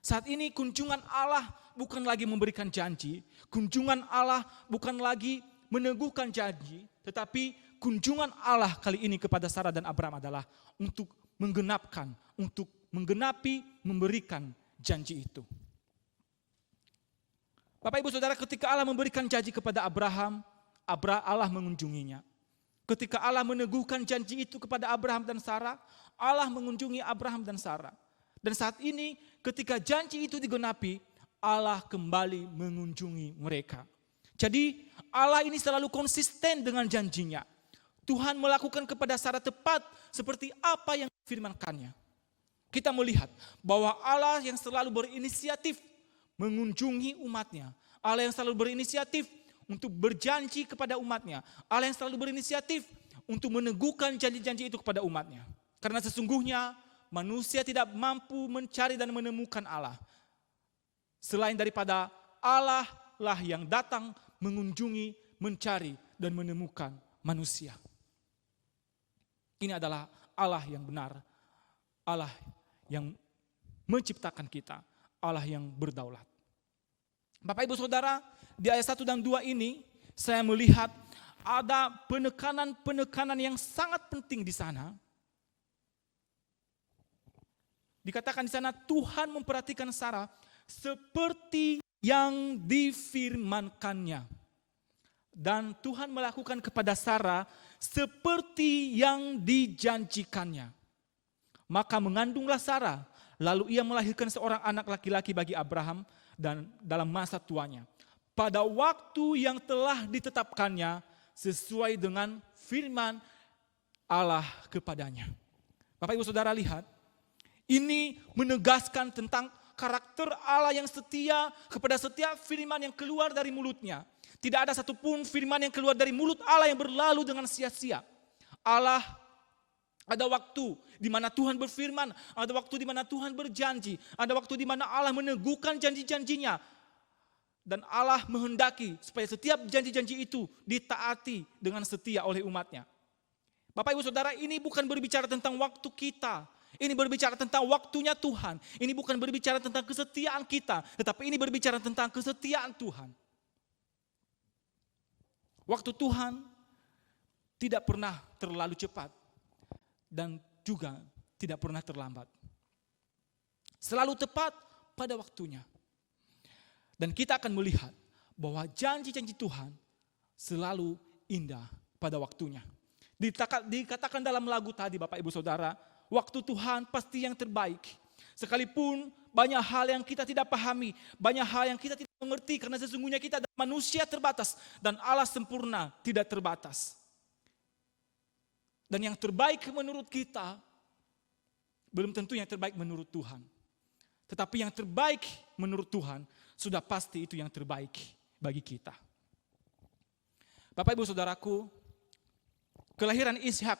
Saat ini kunjungan Allah bukan lagi memberikan janji, kunjungan Allah bukan lagi meneguhkan janji, tetapi kunjungan Allah kali ini kepada Sarah dan Abraham adalah untuk menggenapkan, untuk menggenapi, memberikan janji itu. Bapak Ibu Saudara, ketika Allah memberikan janji kepada Abraham, Allah mengunjunginya. Ketika Allah meneguhkan janji itu kepada Abraham dan Sarah, Allah mengunjungi Abraham dan Sarah. Dan saat ini ketika janji itu digenapi, Allah kembali mengunjungi mereka. Jadi Allah ini selalu konsisten dengan janjinya. Tuhan melakukan kepada Sarah tepat seperti apa yang difirmankannya. Kita melihat bahwa Allah yang selalu berinisiatif mengunjungi umatnya. Allah yang selalu berinisiatif untuk berjanji kepada umatnya. Allah yang selalu berinisiatif untuk meneguhkan janji-janji itu kepada umatnya. Karena sesungguhnya manusia tidak mampu mencari dan menemukan Allah. Selain daripada Allah lah yang datang mengunjungi, mencari dan menemukan manusia. Ini adalah Allah yang benar. Allah yang menciptakan kita. Allah yang berdaulat. Bapak Ibu Saudara, di ayat 1 dan 2 ini saya melihat ada penekanan-penekanan yang sangat penting di sana. Dikatakan di sana Tuhan memperhatikan Sarah seperti yang difirmankannya. Dan Tuhan melakukan kepada Sarah seperti yang dijanjikannya. Maka mengandunglah Sarah, lalu ia melahirkan seorang anak laki-laki bagi Abraham dan dalam masa tuanya. Pada waktu yang telah ditetapkannya sesuai dengan firman Allah kepadanya. Bapak Ibu Saudara lihat, ini menegaskan tentang karakter Allah yang setia kepada setiap firman yang keluar dari mulutnya. Tidak ada satupun firman yang keluar dari mulut Allah yang berlalu dengan sia-sia. Allah ada waktu di mana Tuhan berfirman, ada waktu di mana Tuhan berjanji, ada waktu di mana Allah meneguhkan janji-janjinya. Dan Allah menghendaki supaya setiap janji-janji itu ditaati dengan setia oleh umatnya. Bapak Ibu Saudara, ini bukan berbicara tentang waktu kita. Ini berbicara tentang waktunya Tuhan. Ini bukan berbicara tentang kesetiaan kita, tetapi ini berbicara tentang kesetiaan Tuhan. Waktu Tuhan tidak pernah terlalu cepat dan juga tidak pernah terlambat. Selalu tepat pada waktunya. Dan kita akan melihat bahwa janji-janji Tuhan selalu indah pada waktunya. Dikatakan dalam lagu tadi Bapak Ibu Saudara, waktu Tuhan pasti yang terbaik. Sekalipun banyak hal yang kita tidak pahami, banyak hal yang kita tidak mengerti karena sesungguhnya kita adalah manusia terbatas dan Allah sempurna tidak terbatas. Dan yang terbaik menurut kita belum tentu yang terbaik menurut Tuhan. Tetapi yang terbaik menurut Tuhan sudah pasti itu yang terbaik bagi kita. Bapak Ibu Saudaraku, kelahiran Ishak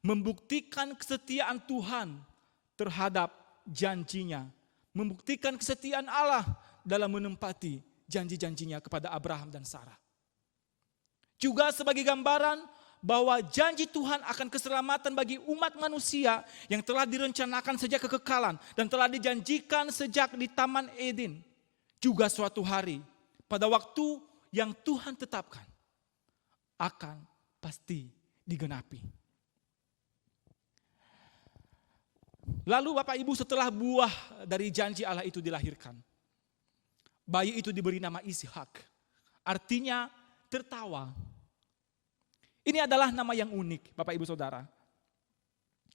membuktikan kesetiaan Tuhan terhadap janjinya. Membuktikan kesetiaan Allah dalam menempati janji-janjinya kepada Abraham dan Sarah. Juga sebagai gambaran bahwa janji Tuhan akan keselamatan bagi umat manusia yang telah direncanakan sejak kekekalan dan telah dijanjikan sejak di Taman Eden. Juga suatu hari pada waktu yang Tuhan tetapkan akan pasti digenapi. Lalu Bapak Ibu, setelah buah dari janji Allah itu dilahirkan, bayi itu diberi nama Ishak. Artinya tertawa. Ini adalah nama yang unik Bapak Ibu Saudara.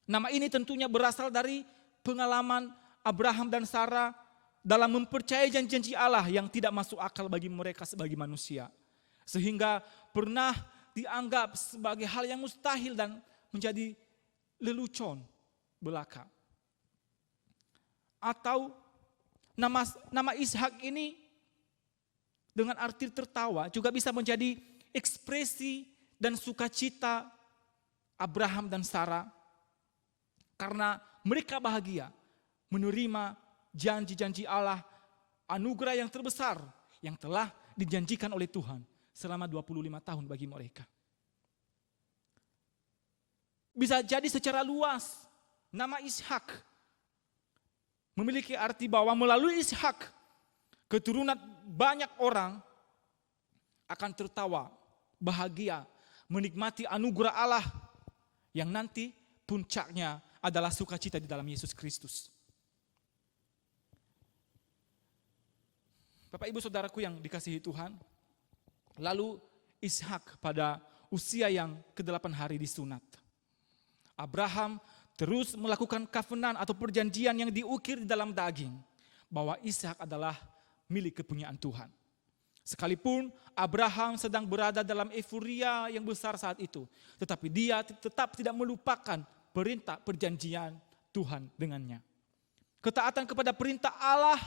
Nama ini tentunya berasal dari pengalaman Abraham dan Sarah dalam mempercayai janji-janji Allah yang tidak masuk akal bagi mereka sebagai manusia. Sehingga pernah dianggap sebagai hal yang mustahil dan menjadi lelucon belaka. Atau nama Ishak ini dengan arti tertawa juga bisa menjadi ekspresi dan sukacita Abraham dan Sarah karena mereka bahagia menerima janji-janji Allah, anugerah yang terbesar yang telah dijanjikan oleh Tuhan selama 25 tahun bagi mereka. Bisa jadi secara luas nama Ishak memiliki arti bahwa melalui Ishak keturunan banyak orang akan tertawa, bahagia, menikmati anugerah Allah yang nanti puncaknya adalah sukacita di dalam Yesus Kristus. Bapak Ibu Saudaraku yang dikasihi Tuhan, lalu Ishak pada usia yang ke-8 hari disunat. Abraham terus melakukan covenant atau perjanjian yang diukir di dalam daging bahwa Ishak adalah milik kepunyaan Tuhan. Sekalipun Abraham sedang berada dalam euforia yang besar saat itu, tetapi dia tetap tidak melupakan perintah perjanjian Tuhan dengannya. Ketaatan kepada perintah Allah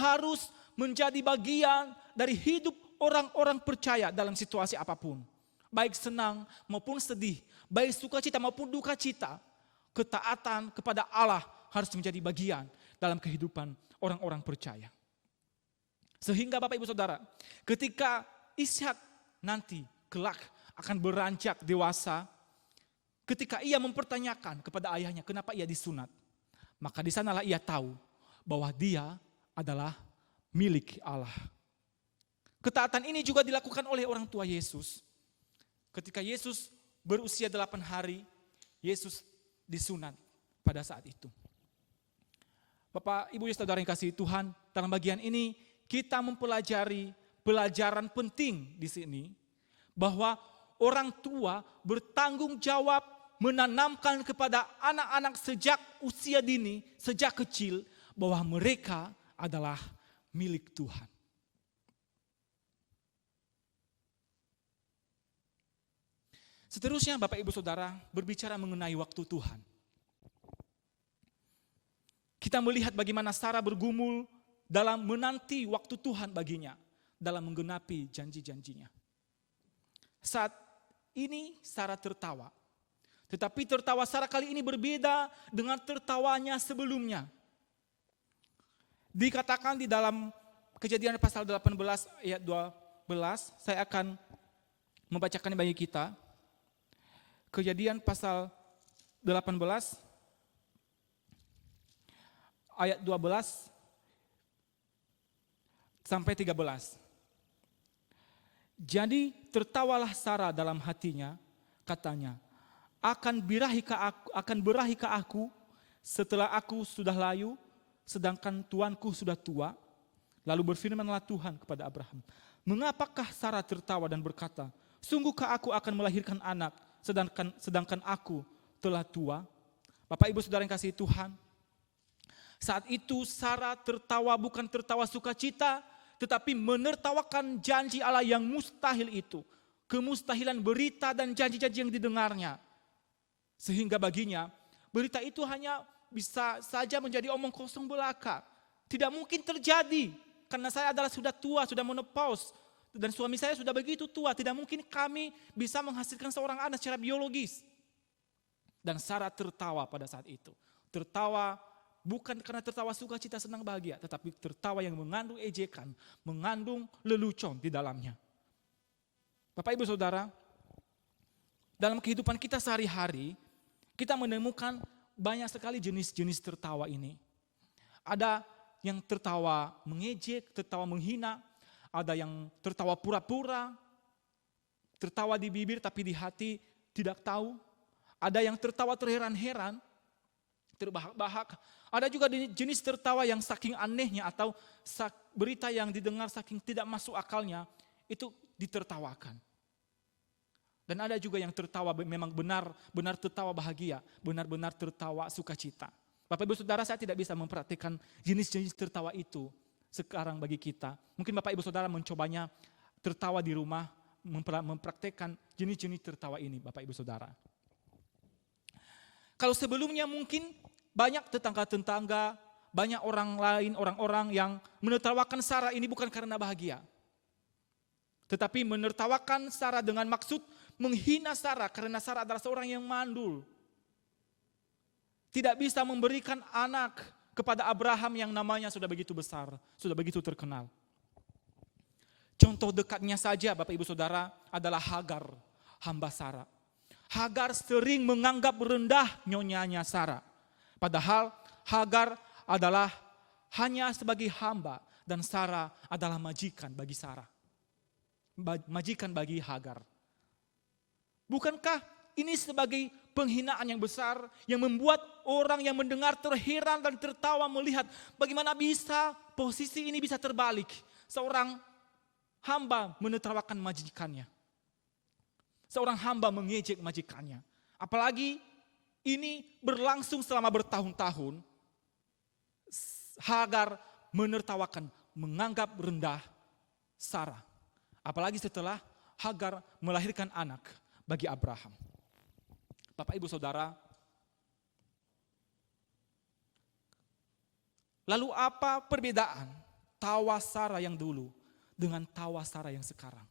harus menjadi bagian dari hidup orang-orang percaya dalam situasi apapun. Baik senang maupun sedih, baik sukacita maupun duka cita, ketaatan kepada Allah harus menjadi bagian dalam kehidupan orang-orang percaya. Sehingga Bapak Ibu Saudara, ketika Ishak nanti kelak akan beranjak dewasa, ketika ia mempertanyakan kepada ayahnya kenapa ia disunat, maka di sanalah ia tahu bahwa dia adalah milik Allah. Ketaatan ini juga dilakukan oleh orang tua Yesus. Ketika Yesus berusia 8 hari, Yesus disunat pada saat itu. Bapak, Ibu, Saudara yang kasih Tuhan, dalam bagian ini kita mempelajari pelajaran penting di sini bahwa orang tua bertanggung jawab menanamkan kepada anak-anak sejak usia dini, sejak kecil bahwa mereka adalah milik Tuhan. Seterusnya Bapak Ibu Saudara berbicara mengenai waktu Tuhan. Kita melihat bagaimana Sarah bergumul dalam menanti waktu Tuhan baginya, dalam menggenapi janji-janjinya. Saat ini Sarah tertawa, tetapi tertawa Sarah kali ini berbeda dengan tertawanya sebelumnya. Dikatakan di dalam Kejadian pasal 18 ayat 12, saya akan membacakannya bagi kita. Kejadian pasal 18 ayat 12 sampai 13. Jadi tertawalah Sarah dalam hatinya, katanya, akan berahikah aku setelah aku sudah layu, sedangkan tuanku sudah tua? Lalu berfirmanlah Tuhan kepada Abraham, mengapakah Sarah tertawa dan berkata, sungguhkah aku akan melahirkan anak, sedangkan aku telah tua? Bapak Ibu Saudara yang kasih Tuhan, saat itu Sarah tertawa bukan tertawa sukacita, tetapi menertawakan janji Allah yang mustahil itu. Kemustahilan berita dan janji-janji yang didengarnya. Sehingga baginya berita itu hanya bisa saja menjadi omong kosong belaka. Tidak mungkin terjadi karena saya adalah sudah tua, sudah menopause. Dan suami saya sudah begitu tua, tidak mungkin kami bisa menghasilkan seorang anak secara biologis. Dan Sarah tertawa pada saat itu. Tertawa bukan karena tertawa sukacita senang bahagia, tetapi tertawa yang mengandung ejekan, mengandung lelucon di dalamnya. Bapak Ibu Saudara, dalam kehidupan kita sehari-hari, kita menemukan banyak sekali jenis-jenis tertawa ini. Ada yang tertawa mengejek, tertawa menghina, ada yang tertawa pura-pura, tertawa di bibir tapi di hati tidak tahu. Ada yang tertawa terheran-heran, terbahak-bahak. Ada juga jenis tertawa yang saking anehnya atau berita yang didengar saking tidak masuk akalnya, itu ditertawakan. Dan ada juga yang tertawa memang benar tertawa bahagia, benar-benar tertawa sukacita. Bapak Ibu Saudara, saya tidak bisa memperhatikan jenis-jenis tertawa itu sekarang bagi kita. Mungkin Bapak Ibu Saudara mencobanya tertawa di rumah, mempraktekkan jenis-jenis tertawa ini Bapak Ibu Saudara. Kalau sebelumnya mungkin banyak tetangga-tetangga, banyak orang-orang yang menertawakan Sarah ini bukan karena bahagia. Tetapi menertawakan Sarah dengan maksud menghina Sarah karena Sarah adalah seorang yang mandul. Tidak bisa memberikan anak kepada Abraham yang namanya sudah begitu besar, sudah begitu terkenal. Contoh dekatnya saja Bapak Ibu Saudara adalah Hagar, hamba Sarah. Hagar sering menganggap rendah nyonyanya Sarah. Padahal Hagar adalah hanya sebagai hamba dan Sarah adalah majikan bagi Sarah. Majikan bagi Hagar. Bukankah ini sebagai penghinaan yang besar yang membuat orang yang mendengar terheran dan tertawa melihat bagaimana bisa posisi ini bisa terbalik. Seorang hamba menertawakan majikannya. Seorang hamba mengejek majikannya. Apalagi ini berlangsung selama bertahun-tahun. Hagar menertawakan, menganggap rendah Sarah. Apalagi setelah Hagar melahirkan anak bagi Abraham. Bapak Ibu Saudara, lalu apa perbedaan tawa Sarah yang dulu dengan tawa Sarah yang sekarang?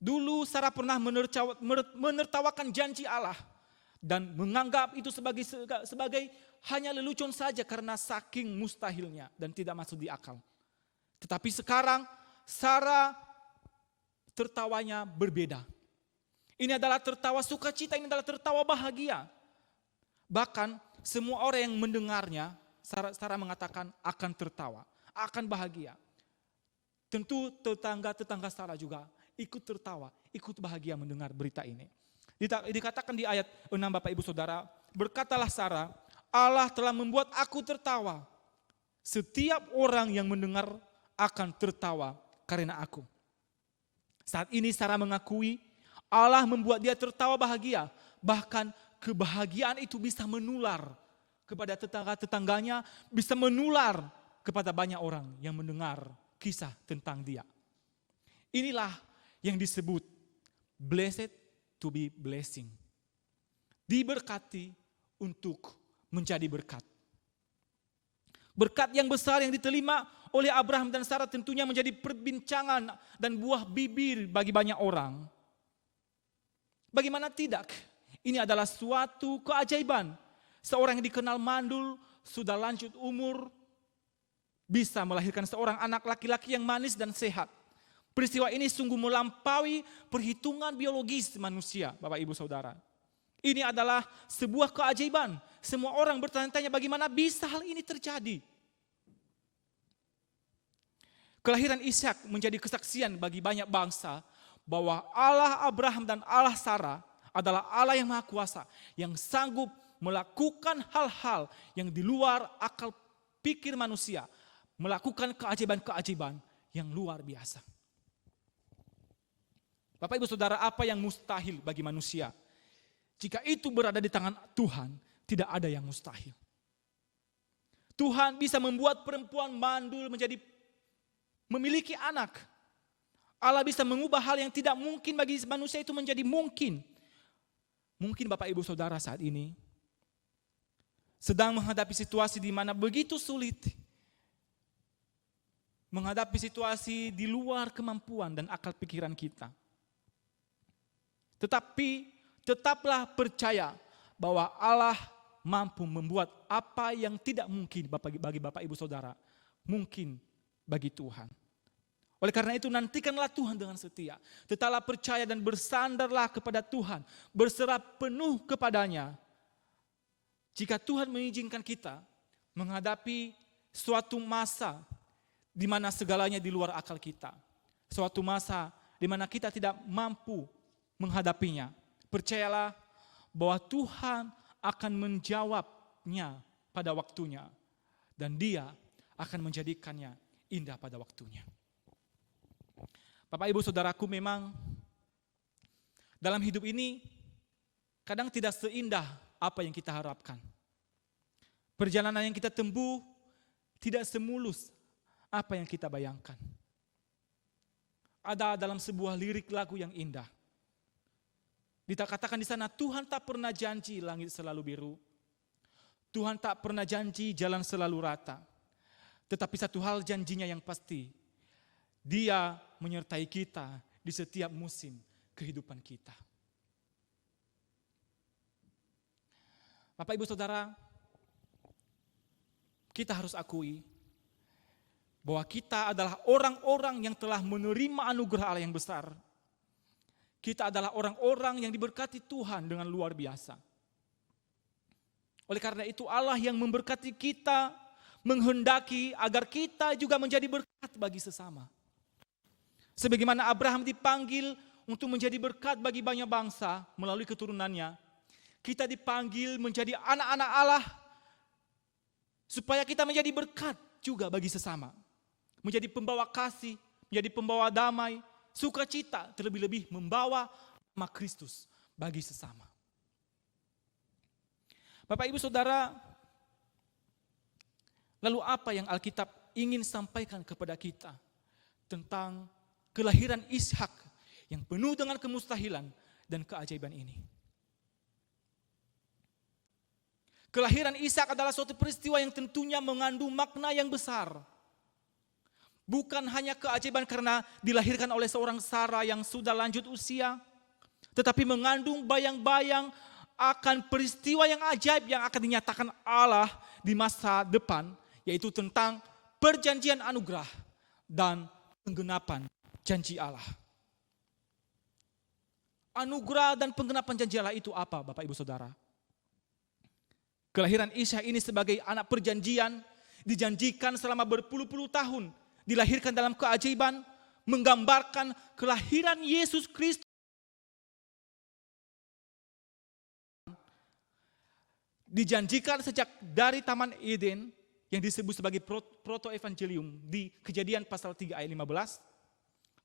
Dulu Sarah pernah menertawakan janji Allah dan menganggap itu sebagai hanya lelucon saja karena saking mustahilnya dan tidak masuk di akal. Tetapi sekarang Sarah tertawanya berbeda. Ini adalah tertawa sukacita, ini adalah tertawa bahagia. Bahkan semua orang yang mendengarnya, Sarah mengatakan akan tertawa, akan bahagia. Tentu tetangga-tetangga Sarah juga ikut tertawa, ikut bahagia mendengar berita ini. Dikatakan di ayat 6 Bapak Ibu Saudara, berkatalah Sarah, Allah telah membuat aku tertawa. Setiap orang yang mendengar akan tertawa karena aku. Saat ini Sarah mengakui Allah membuat dia tertawa bahagia. Bahkan kebahagiaan itu bisa menular kepada tetangga-tetangganya, bisa menular kepada banyak orang yang mendengar kisah tentang dia. Inilah yang disebut Blessed to be blessing. Diberkati untuk menjadi berkat. Berkat yang besar yang diterima oleh Abraham dan Sarah tentunya menjadi perbincangan dan buah bibir bagi banyak orang. Bagaimana tidak? Ini adalah suatu keajaiban. Seorang yang dikenal mandul, sudah lanjut umur, bisa melahirkan seorang anak laki-laki yang manis dan sehat. Peristiwa ini sungguh melampaui perhitungan biologis manusia, Bapak Ibu Saudara. Ini adalah sebuah keajaiban. Semua orang bertanya-tanya bagaimana bisa hal ini terjadi. Kelahiran Ishak menjadi kesaksian bagi banyak bangsa bahwa Allah Abraham dan Allah Sarah adalah Allah yang Maha Kuasa, yang sanggup melakukan hal-hal yang di luar akal pikir manusia, melakukan keajaiban-keajaiban yang luar biasa. Bapak Ibu Saudara, apa yang mustahil bagi manusia? Jika itu berada di tangan Tuhan, tidak ada yang mustahil. Tuhan bisa membuat perempuan mandul menjadi memiliki anak. Allah bisa mengubah hal yang tidak mungkin bagi manusia itu menjadi mungkin. Mungkin Bapak Ibu Saudara saat ini sedang menghadapi situasi di mana begitu sulit. Menghadapi situasi di luar kemampuan dan akal pikiran kita. Tetapi tetaplah percaya bahwa Allah mampu membuat apa yang tidak mungkin bagi Bapak Ibu Saudara mungkin bagi Tuhan. Oleh karena itu nantikanlah Tuhan dengan setia. Tetaplah percaya dan bersandarlah kepada Tuhan. Berserah penuh kepadanya. Jika Tuhan mengizinkan kita menghadapi suatu masa di mana segalanya di luar akal kita. Suatu masa di mana kita tidak mampu menghadapinya. Percayalah bahwa Tuhan akan menjawabnya pada waktunya. Dan Dia akan menjadikannya indah pada waktunya. Bapak Ibu Saudaraku, memang dalam hidup ini kadang tidak seindah apa yang kita harapkan. Perjalanan yang kita tempuh tidak semulus apa yang kita bayangkan. Ada dalam sebuah lirik lagu yang indah. Dikatakan di sana, Tuhan tak pernah janji langit selalu biru. Tuhan tak pernah janji jalan selalu rata. Tetapi satu hal janjinya yang pasti, Dia menyertai kita di setiap musim kehidupan kita. Bapak Ibu Saudara, kita harus akui bahwa kita adalah orang-orang yang telah menerima anugerah Allah yang besar. Kita adalah orang-orang yang diberkati Tuhan dengan luar biasa. Oleh karena itu Allah yang memberkati kita, menghendaki agar kita juga menjadi berkat bagi sesama. Sebagaimana Abraham dipanggil untuk menjadi berkat bagi banyak bangsa melalui keturunannya, kita dipanggil menjadi anak-anak Allah supaya kita menjadi berkat juga bagi sesama. Menjadi pembawa kasih, menjadi pembawa damai, sukacita, terlebih-lebih membawa nama Kristus bagi sesama. Bapak Ibu Saudara, lalu apa yang Alkitab ingin sampaikan kepada kita tentang kelahiran Ishak yang penuh dengan kemustahilan dan keajaiban ini? Kelahiran Ishak adalah suatu peristiwa yang tentunya mengandung makna yang besar. Bukan hanya keajaiban karena dilahirkan oleh seorang Sarah yang sudah lanjut usia, tetapi mengandung bayang-bayang akan peristiwa yang ajaib yang akan dinyatakan Allah di masa depan, yaitu tentang perjanjian anugerah dan penggenapan janji Allah. Anugerah dan penggenapan janji Allah itu apa, Bapak Ibu Saudara? Kelahiran Ishak ini sebagai anak perjanjian dijanjikan selama berpuluh-puluh tahun, dilahirkan dalam keajaiban, menggambarkan kelahiran Yesus Kristus. Dijanjikan sejak dari Taman Eden yang disebut sebagai proto-evangelium di Kejadian pasal 3 ayat 15.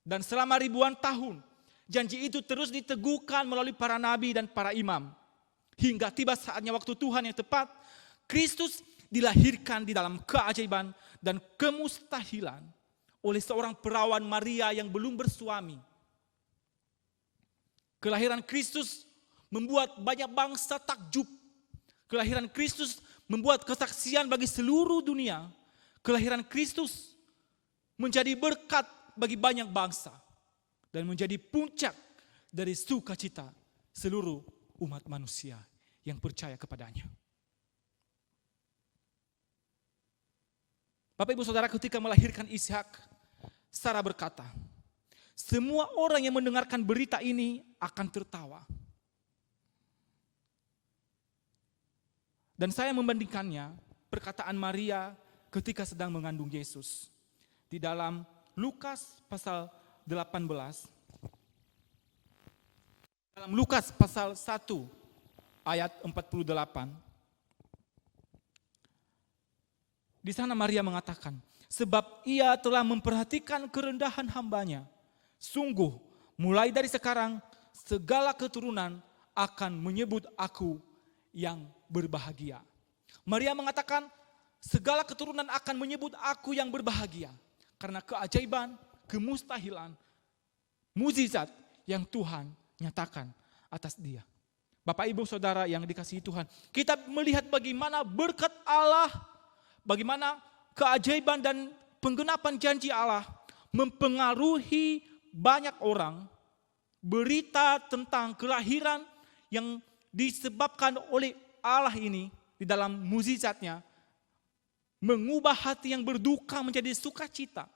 Dan selama ribuan tahun, janji itu terus diteguhkan melalui para nabi dan para imam. Hingga tiba saatnya waktu Tuhan yang tepat, Kristus dilahirkan di dalam keajaiban dan kemustahilan oleh seorang perawan Maria yang belum bersuami. Kelahiran Kristus membuat banyak bangsa takjub. Kelahiran Kristus membuat kesaksian bagi seluruh dunia. Kelahiran Kristus menjadi berkat bagi banyak bangsa dan menjadi puncak dari sukacita seluruh umat manusia yang percaya kepadanya. Bapak Ibu Saudara, ketika melahirkan Ishak, Sarah berkata, semua orang yang mendengarkan berita ini akan tertawa. Dan saya membandingkannya perkataan Maria ketika sedang mengandung Yesus. Di dalam Lukas pasal 18, dalam Lukas pasal 1 ayat 48, di sana Maria mengatakan, sebab ia telah memperhatikan kerendahan hambanya. Sungguh, mulai dari sekarang, segala keturunan akan menyebut aku yang berbahagia. Maria mengatakan, segala keturunan akan menyebut aku yang berbahagia. Karena keajaiban, kemustahilan, mukjizat yang Tuhan nyatakan atas dia. Bapak Ibu Saudara yang dikasihi Tuhan, kita melihat bagaimana berkat Allah, bagaimana keajaiban dan penggenapan janji Allah mempengaruhi banyak orang. Berita tentang kelahiran yang disebabkan oleh Allah ini di dalam mukjizatnya mengubah hati yang berduka menjadi sukacita.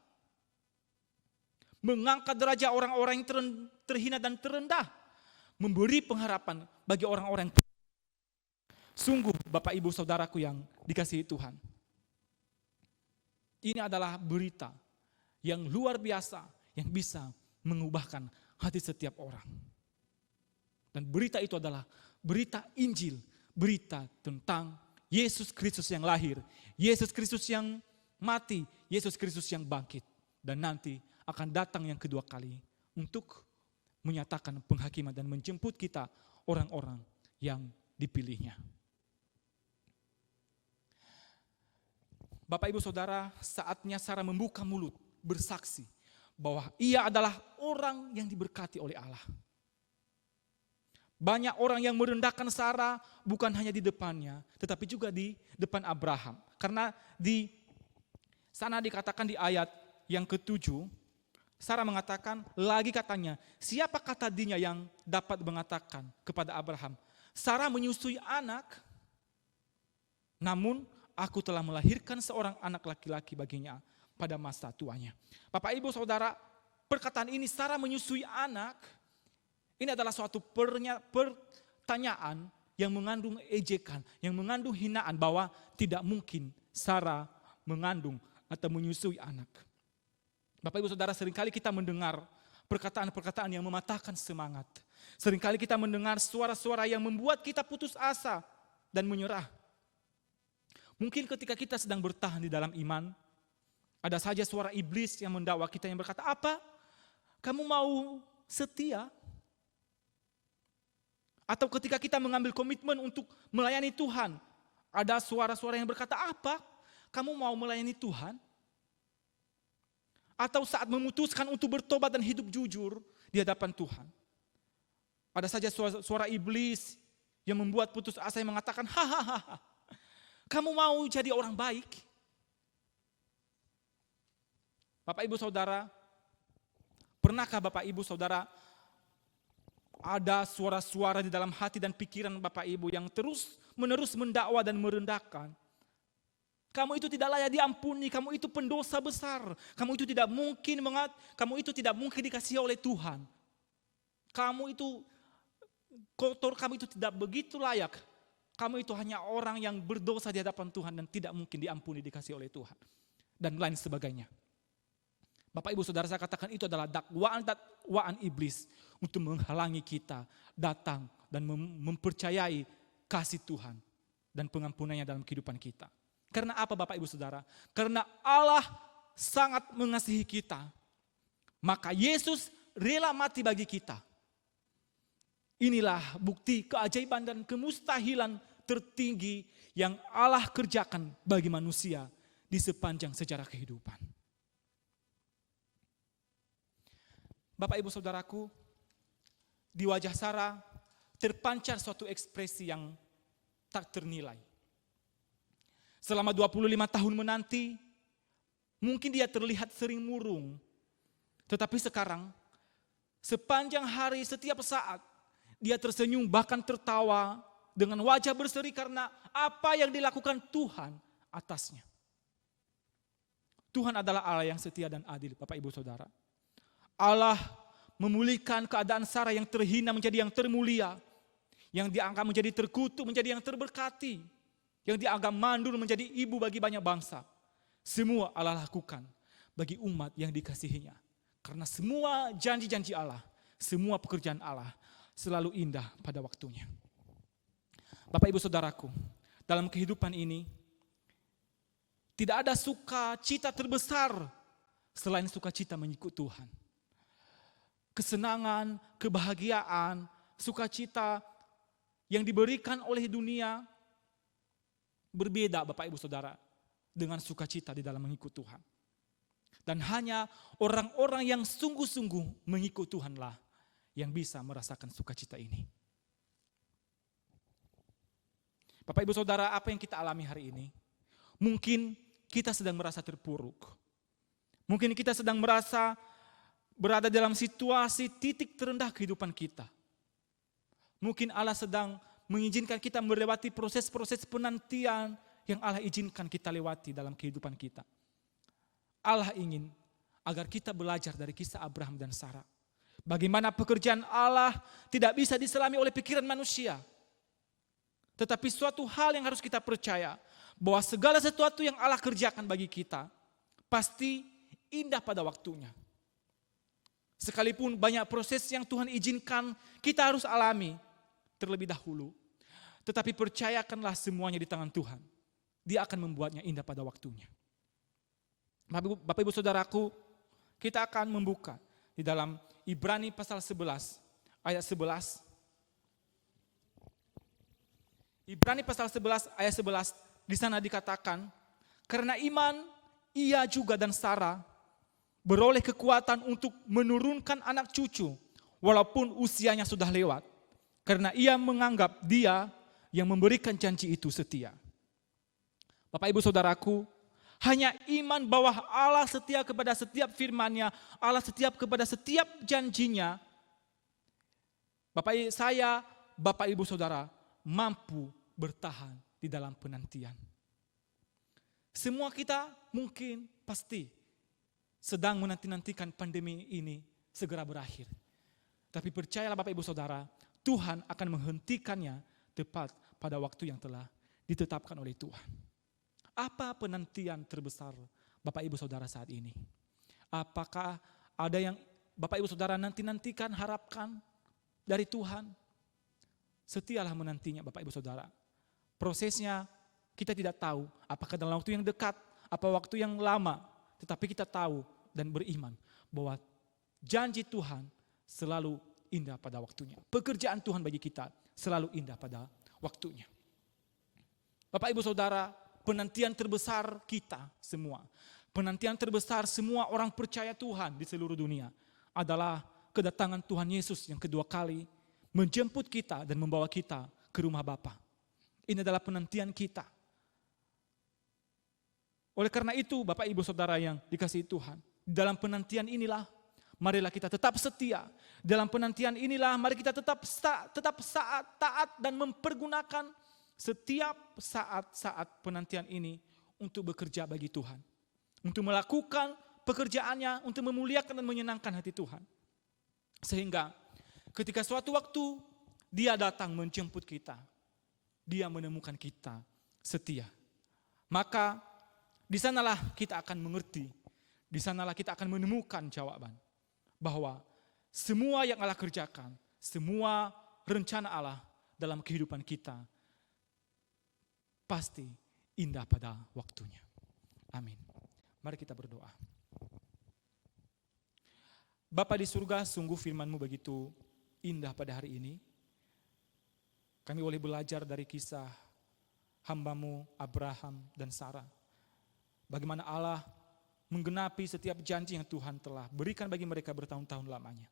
Mengangkat derajat orang-orang yang terhina dan terendah. Memberi pengharapan bagi orang-orang yang sungguh Bapak Ibu Saudaraku yang dikasihi Tuhan. Ini adalah berita yang luar biasa yang bisa mengubahkan hati setiap orang. Dan berita itu adalah berita Injil, berita tentang Yesus Kristus yang lahir, Yesus Kristus yang mati, Yesus Kristus yang bangkit. Dan nanti akan datang yang kedua kali untuk menyatakan penghakiman dan menjemput kita orang-orang yang dipilihnya. Bapak Ibu Saudara, saatnya Sarah membuka mulut bersaksi bahwa ia adalah orang yang diberkati oleh Allah. Banyak orang yang merendahkan Sarah bukan hanya di depannya, tetapi juga di depan Abraham. Karena di sana dikatakan di ayat yang ke-7, Sarah mengatakan, lagi katanya, siapakah tadinya yang dapat mengatakan kepada Abraham, Sarah menyusui anak, namun aku telah melahirkan seorang anak laki-laki baginya pada masa tuanya. Bapak Ibu Saudara, perkataan ini Sarah menyusui anak, ini adalah suatu pertanyaan yang mengandung ejekan, yang mengandung hinaan bahwa tidak mungkin Sarah mengandung atau menyusui anak. Bapak Ibu Saudara, seringkali kita mendengar perkataan-perkataan yang mematahkan semangat. Seringkali kita mendengar suara-suara yang membuat kita putus asa dan menyerah. Mungkin ketika kita sedang bertahan di dalam iman, ada saja suara iblis yang mendakwa kita yang berkata, apa? Kamu mau setia? Atau ketika kita mengambil komitmen untuk melayani Tuhan, ada suara-suara yang berkata, apa? Kamu mau melayani Tuhan? Atau saat memutuskan untuk bertobat dan hidup jujur di hadapan Tuhan. Ada saja suara iblis yang membuat putus asa yang mengatakan, hahaha, kamu mau jadi orang baik? Bapak Ibu Saudara, pernahkah Bapak Ibu Saudara ada suara-suara di dalam hati dan pikiran Bapak Ibu yang terus menerus mendakwa dan merendahkan? Kamu itu tidak layak diampuni, kamu itu pendosa besar, kamu itu tidak mungkin dikasihi oleh Tuhan. Kamu itu kotor, kamu itu tidak begitu layak. Kamu itu hanya orang yang berdosa di hadapan Tuhan dan tidak mungkin diampuni, dikasihi oleh Tuhan. Dan lain sebagainya. Bapak Ibu Saudara, saya katakan itu adalah dakwaan iblis untuk menghalangi kita datang dan mempercayai kasih Tuhan dan pengampunannya dalam kehidupan kita. Karena apa Bapak Ibu Saudara? Karena Allah sangat mengasihi kita. Maka Yesus rela mati bagi kita. Inilah bukti keajaiban dan kemustahilan tertinggi yang Allah kerjakan bagi manusia di sepanjang sejarah kehidupan. Bapak Ibu Saudaraku, di wajah Sarah terpancar suatu ekspresi yang tak ternilai. Selama 25 tahun menanti, mungkin dia terlihat sering murung. Tetapi sekarang, sepanjang hari setiap saat, dia tersenyum bahkan tertawa dengan wajah berseri karena apa yang dilakukan Tuhan atasnya. Tuhan adalah Allah yang setia dan adil, Bapak Ibu Saudara. Allah memulihkan keadaan Sarah yang terhina menjadi yang termulia, yang dianggap menjadi terkutuk menjadi yang terberkati, yang dianggap mandul menjadi ibu bagi banyak bangsa. Semua Allah lakukan bagi umat yang dikasihinya. Karena semua janji-janji Allah, semua pekerjaan Allah selalu indah pada waktunya. Bapak Ibu Saudaraku, dalam kehidupan ini tidak ada sukacita terbesar selain sukacita mengikut Tuhan. Kesenangan, kebahagiaan, sukacita yang diberikan oleh dunia berbeda, Bapak Ibu Saudara, dengan sukacita di dalam mengikut Tuhan. Dan hanya orang-orang yang sungguh-sungguh mengikut Tuhanlah yang bisa merasakan sukacita ini. Bapak Ibu Saudara, apa yang kita alami hari ini? Mungkin kita sedang merasa terpuruk. Mungkin kita sedang merasa berada dalam situasi titik terendah kehidupan kita. Mungkin Allah sedang mengizinkan kita melewati proses-proses penantian yang Allah izinkan kita lewati dalam kehidupan kita. Allah ingin agar kita belajar dari kisah Abraham dan Sarah. Bagaimana pekerjaan Allah tidak bisa diselami oleh pikiran manusia. Tetapi suatu hal yang harus kita percaya, bahwa segala sesuatu yang Allah kerjakan bagi kita, pasti indah pada waktunya. Sekalipun banyak proses yang Tuhan izinkan kita harus alami terlebih dahulu. Tetapi percayakanlah semuanya di tangan Tuhan. Dia akan membuatnya indah pada waktunya. Bapak Ibu Saudaraku, kita akan membuka di dalam Ibrani pasal 11 ayat 11. Ibrani pasal 11 ayat 11, di sana dikatakan, karena iman ia juga dan Sarah beroleh kekuatan untuk menurunkan anak cucu walaupun usianya sudah lewat. Karena ia menganggap dia yang memberikan janji itu setia. Bapak Ibu Saudaraku, hanya iman bahwa Allah setia kepada setiap firman-Nya, Allah setia kepada setiap janjinya. Bapak Ibu Saudara, mampu bertahan di dalam penantian. Semua kita mungkin pasti sedang menanti-nantikan pandemi ini segera berakhir. Tapi percayalah Bapak Ibu Saudara, Tuhan akan menghentikannya tepat pada waktu yang telah ditetapkan oleh Tuhan. Apa penantian terbesar Bapak Ibu Saudara saat ini? Apakah ada yang Bapak Ibu Saudara nanti-nantikan, harapkan dari Tuhan? Setialah menantinya Bapak Ibu Saudara. Prosesnya kita tidak tahu apakah dalam waktu yang dekat, apa waktu yang lama. Tetapi kita tahu dan beriman bahwa janji Tuhan selalu indah pada waktunya. Pekerjaan Tuhan bagi kita selalu indah pada waktunya. Bapak Ibu Saudara, penantian terbesar kita semua, penantian terbesar semua orang percaya Tuhan di seluruh dunia adalah kedatangan Tuhan Yesus yang kedua kali menjemput kita dan membawa kita ke rumah Bapa. Ini adalah penantian kita. Oleh karena itu, Bapak Ibu Saudara yang dikasihi Tuhan, dalam penantian inilah marilah kita tetap setia. Dalam penantian inilah mari kita tetap taat dan mempergunakan setiap saat-saat penantian ini untuk bekerja bagi Tuhan. Untuk melakukan pekerjaannya, untuk memuliakan dan menyenangkan hati Tuhan. Sehingga ketika suatu waktu Dia datang menjemput kita, Dia menemukan kita setia. Maka di sanalah kita akan mengerti, di sanalah kita akan menemukan jawaban. Bahwa semua yang Allah kerjakan, semua rencana Allah dalam kehidupan kita, pasti indah pada waktunya. Amin. Mari kita berdoa. Bapa di surga, sungguh firman-Mu begitu indah pada hari ini. Kami boleh belajar dari kisah hamba-Mu Abraham dan Sarah. Bagaimana Allah menggenapi setiap janji yang Tuhan telah berikan bagi mereka bertahun-tahun lamanya.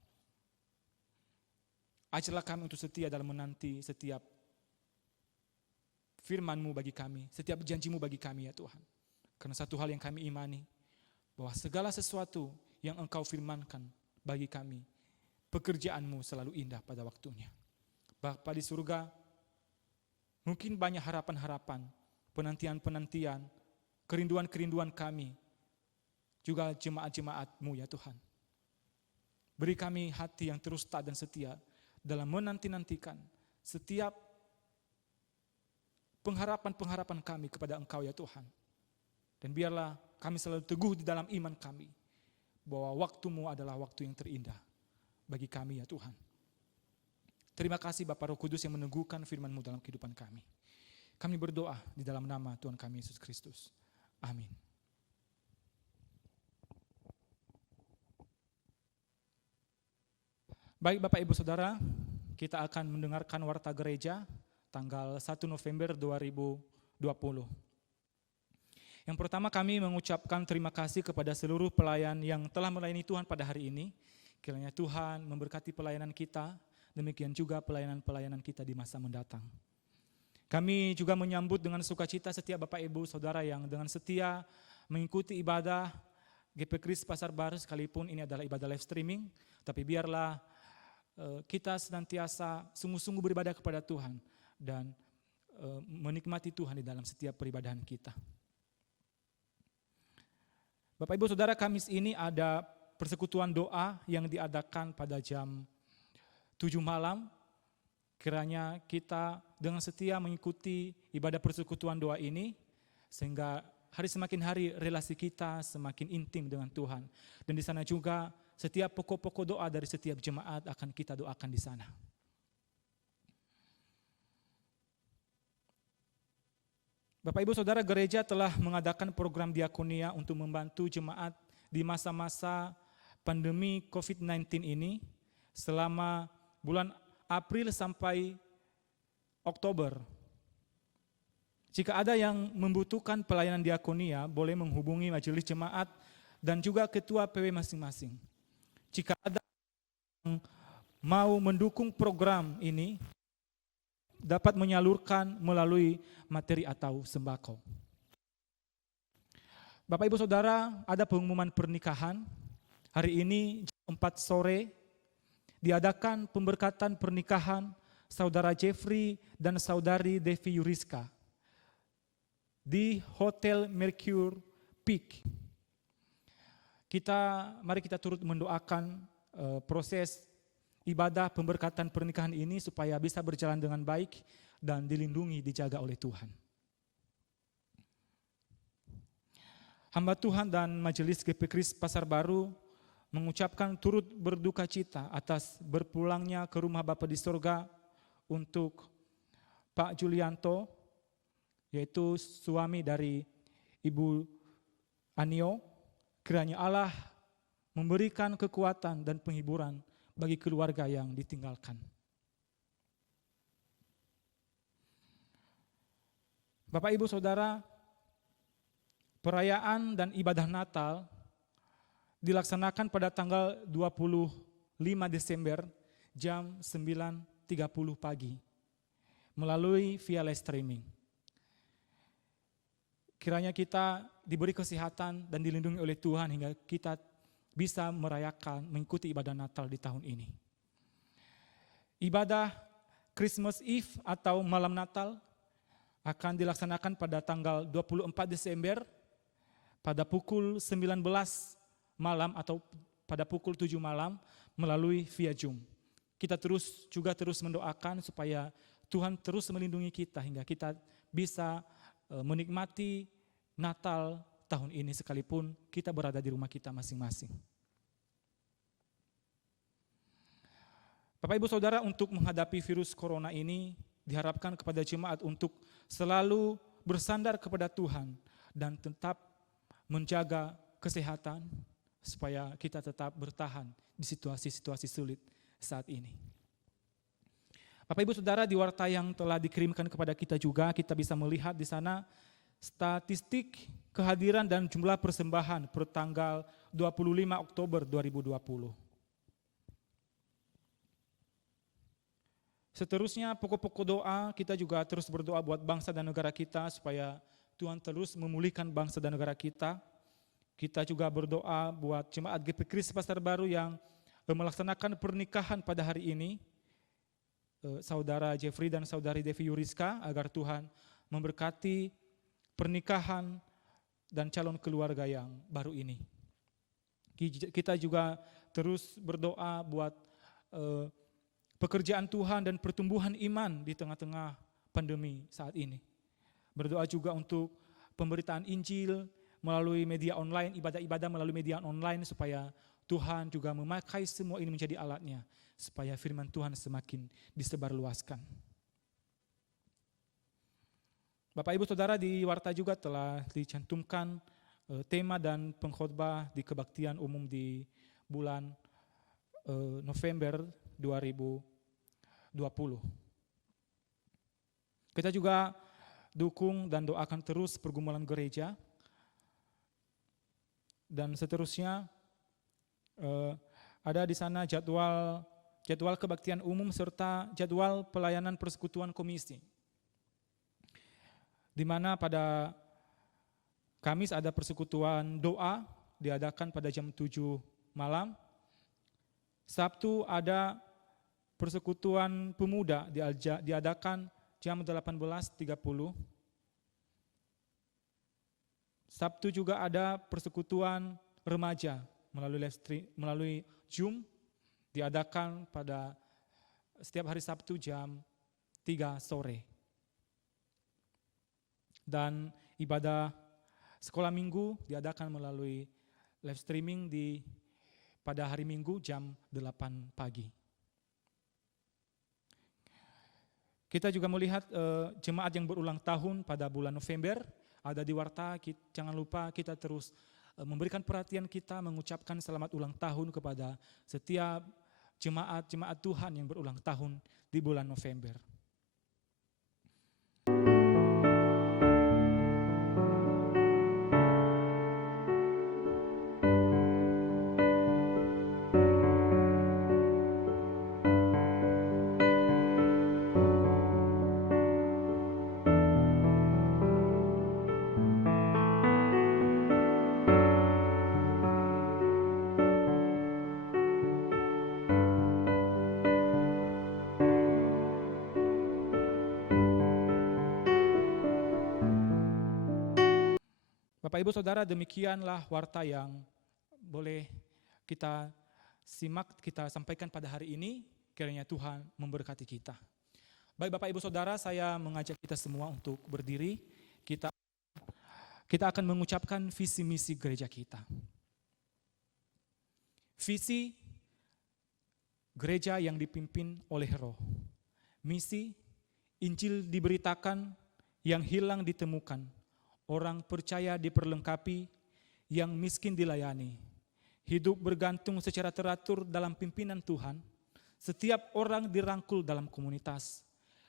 Ajarlah kami untuk setia dalam menanti setiap firman-Mu bagi kami, setiap janji-Mu bagi kami ya Tuhan. Karena satu hal yang kami imani, bahwa segala sesuatu yang Engkau firmankan bagi kami, pekerjaan-Mu selalu indah pada waktunya. Bapa di surga, mungkin banyak harapan-harapan, penantian-penantian, kerinduan-kerinduan kami, juga jemaat-jemaat-Mu ya Tuhan. Beri kami hati yang terus taat dan setia dalam menanti-nantikan setiap pengharapan-pengharapan kami kepada Engkau ya Tuhan. Dan biarlah kami selalu teguh di dalam iman kami, bahwa waktu-Mu adalah waktu yang terindah bagi kami ya Tuhan. Terima kasih Bapa Roh Kudus yang meneguhkan firman-Mu dalam kehidupan kami. Kami berdoa di dalam nama Tuhan kami Yesus Kristus. Amin. Baik Bapak Ibu Saudara, kita akan mendengarkan warta gereja tanggal 1 November 2020. Yang pertama kami mengucapkan terima kasih kepada seluruh pelayan yang telah melayani Tuhan pada hari ini. Kiranya Tuhan memberkati pelayanan kita, demikian juga pelayanan-pelayanan kita di masa mendatang. Kami juga menyambut dengan sukacita setiap Bapak Ibu Saudara yang dengan setia mengikuti ibadah GP Kris Pasar Baru, sekalipun ini adalah ibadah live streaming, tapi biarlah kita senantiasa sungguh-sungguh beribadah kepada Tuhan dan menikmati Tuhan di dalam setiap peribadahan kita. Bapak Ibu Saudara, Kamis ini ada persekutuan doa yang diadakan pada jam 7 malam. Kiranya kita dengan setia mengikuti ibadah persekutuan doa ini, sehingga hari semakin hari relasi kita semakin intim dengan Tuhan. Dan di sana juga setiap pokok-pokok doa dari setiap jemaat akan kita doakan di sana. Bapak Ibu Saudara, gereja telah mengadakan program diakonia untuk membantu jemaat di masa-masa pandemi COVID-19 ini selama bulan April sampai Oktober. Jika ada yang membutuhkan pelayanan diakonia, boleh menghubungi majelis jemaat dan juga ketua PW masing-masing. Jika ada yang mau mendukung program ini, dapat menyalurkan melalui materi atau sembako. Bapak Ibu Saudara, ada pengumuman pernikahan. Hari ini jam 4 sore diadakan pemberkatan pernikahan Saudara Jeffrey dan Saudari Devi Yuriska di Hotel Mercure Peak. Mari kita turut mendoakan proses ibadah pemberkatan pernikahan ini supaya bisa berjalan dengan baik dan dilindungi, dijaga oleh Tuhan. Hamba Tuhan dan Majelis GP Kris Pasar Baru mengucapkan turut berduka cita atas berpulangnya ke rumah Bapa di sorga untuk Pak Julianto, yaitu suami dari Ibu Anio. Kiranya Allah memberikan kekuatan dan penghiburan bagi keluarga yang ditinggalkan. Bapak Ibu Saudara, perayaan dan ibadah Natal dilaksanakan pada tanggal 25 Desember jam 9.30 pagi melalui via live streaming. Kiranya kita diberi kesehatan dan dilindungi oleh Tuhan hingga kita bisa merayakan, mengikuti ibadah Natal di tahun ini. Ibadah Christmas Eve atau malam Natal akan dilaksanakan pada tanggal 24 Desember pada pukul 19 malam atau pada pukul 7 malam melalui via Zoom. Kita terus mendoakan supaya Tuhan terus melindungi kita hingga kita bisa menikmati Natal tahun ini sekalipun kita berada di rumah kita masing-masing. Bapak Ibu Saudara, untuk menghadapi virus corona ini diharapkan kepada jemaat untuk selalu bersandar kepada Tuhan dan tetap menjaga kesehatan supaya kita tetap bertahan di situasi-situasi sulit saat ini. Bapak Ibu Saudara, di warta yang telah dikirimkan kepada kita juga kita bisa melihat di sana statistik kehadiran dan jumlah persembahan per tanggal 25 Oktober 2020. Seterusnya pokok-pokok doa, kita juga terus berdoa buat bangsa dan negara kita supaya Tuhan terus memulihkan bangsa dan negara kita. Kita juga berdoa buat jemaat GP Kris Pasar Baru yang melaksanakan pernikahan pada hari ini. Saudara Jeffrey dan saudari Devi Yuriska, agar Tuhan memberkati pernikahan dan calon keluarga yang baru ini. Kita juga terus berdoa buat pekerjaan Tuhan dan pertumbuhan iman di tengah-tengah pandemi saat ini. Berdoa juga untuk pemberitaan Injil melalui media online, ibadah-ibadah melalui media online, supaya Tuhan juga memakai semua ini menjadi alatnya, supaya firman Tuhan semakin disebarluaskan. Bapak Ibu Saudara, di Warta juga telah dicantumkan tema dan pengkhotbah di kebaktian umum di bulan November 2020. Kita juga dukung dan doakan terus pergumulan gereja, dan seterusnya ada di sana jadwal kebaktian umum serta jadwal pelayanan persekutuan komisi, di mana pada Kamis ada persekutuan doa diadakan pada jam 7 malam. Sabtu ada persekutuan pemuda diadakan jam 18.30. Sabtu juga ada persekutuan remaja melalui Zoom diadakan pada setiap hari Sabtu jam 3 sore. Dan ibadah sekolah minggu diadakan melalui live streaming pada hari Minggu jam 8 pagi. Kita juga melihat jemaat yang berulang tahun pada bulan November ada di Warta. Jangan lupa kita terus memberikan perhatian kita, mengucapkan selamat ulang tahun kepada setiap jemaat Tuhan yang berulang tahun di bulan November. Bapak Ibu Saudara, demikianlah warta yang boleh kita simak, kita sampaikan pada hari ini. Kiranya Tuhan memberkati kita. Baik Bapak Ibu Saudara, saya mengajak kita semua untuk berdiri. Kita akan mengucapkan visi misi gereja kita. Visi gereja yang dipimpin oleh Roh. Misi, Injil diberitakan, yang hilang ditemukan. Orang percaya diperlengkapi, yang miskin dilayani. Hidup bergantung secara teratur dalam pimpinan Tuhan. Setiap orang dirangkul dalam komunitas.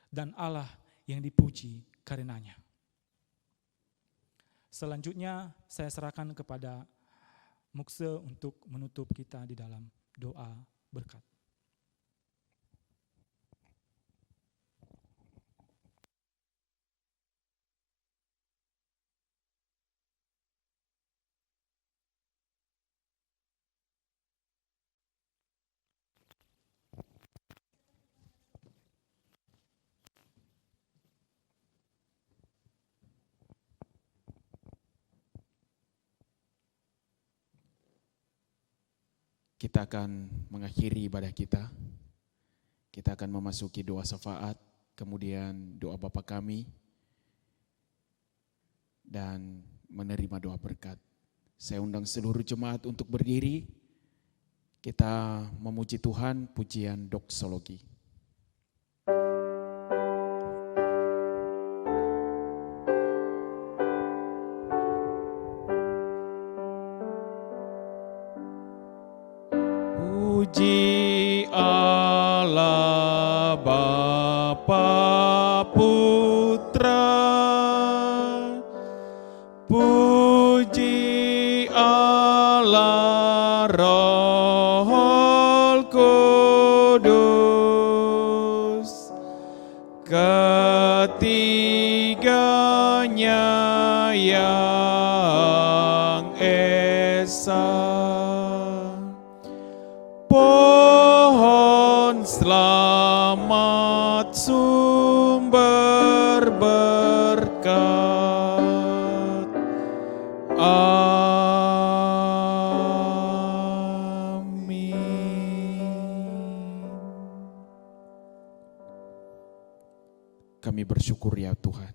Dan Allah yang dipuji karenanya. Selanjutnya saya serahkan kepada Mukse untuk menutup kita di dalam doa berkat. Kita akan mengakhiri ibadah kita. Kita akan memasuki doa syafaat, kemudian doa Bapa kami, dan menerima doa berkat. Saya undang seluruh jemaat untuk berdiri. Kita memuji Tuhan, pujian doksologi. Puji Allah Bapa Putra, puji Allah Roh Kudus, kuasa. Pohon selamat sumber berkat. Kami bersyukur ya Tuhan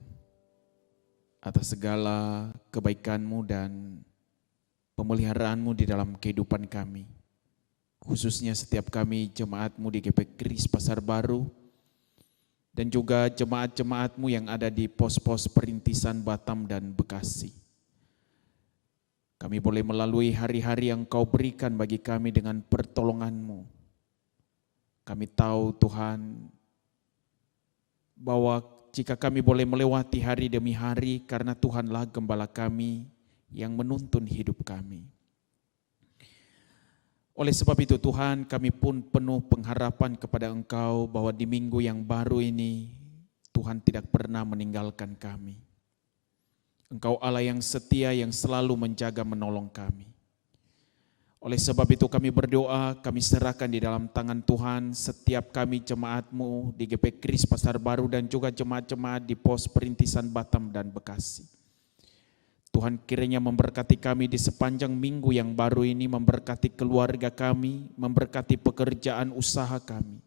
atas segala kebaikan-Mu dan pemeliharaan-Mu di dalam kehidupan kami. Khususnya setiap kami jemaat-Mu di GP Kris Pasar Baru dan juga jemaat-jemaat-Mu yang ada di pos-pos perintisan Batam dan Bekasi. Kami boleh melalui hari-hari yang Kau berikan bagi kami dengan pertolongan-Mu. Kami tahu Tuhan bahwa jika kami boleh melewati hari demi hari karena Tuhanlah gembala kami yang menuntun hidup kami. Oleh sebab itu Tuhan, kami pun penuh pengharapan kepada Engkau bahwa di minggu yang baru ini Tuhan tidak pernah meninggalkan kami. Engkau Allah yang setia yang selalu menjaga menolong kami. Oleh sebab itu kami berdoa, kami serahkan di dalam tangan Tuhan setiap kami jemaat-Mu di GP Kris Pasar Baru dan juga jemaat-jemaat di pos perintisan Batam dan Bekasi. Tuhan kiranya memberkati kami di sepanjang minggu yang baru ini, memberkati keluarga kami, memberkati pekerjaan usaha kami.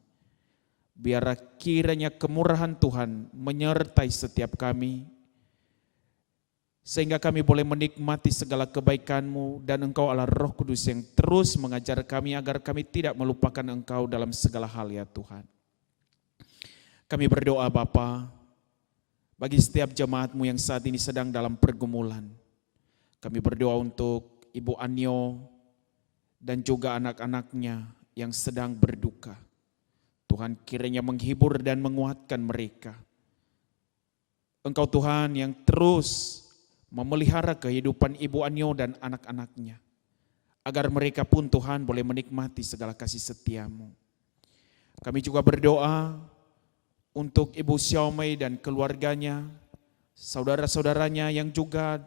Biar kiranya kemurahan Tuhan menyertai setiap kami, sehingga kami boleh menikmati segala kebaikan-Mu dan Engkau Allah Roh Kudus yang terus mengajar kami agar kami tidak melupakan Engkau dalam segala hal ya Tuhan. Kami berdoa Bapa bagi setiap jemaat-Mu yang saat ini sedang dalam pergumulan. Kami berdoa untuk Ibu Anyo dan juga anak-anaknya yang sedang berduka. Tuhan kiranya menghibur dan menguatkan mereka. Engkau Tuhan yang terus memelihara kehidupan Ibu Anyo dan anak-anaknya, agar mereka pun Tuhan boleh menikmati segala kasih setia-Mu. Kami juga berdoa untuk Ibu Xiaomei dan keluarganya, saudara-saudaranya yang juga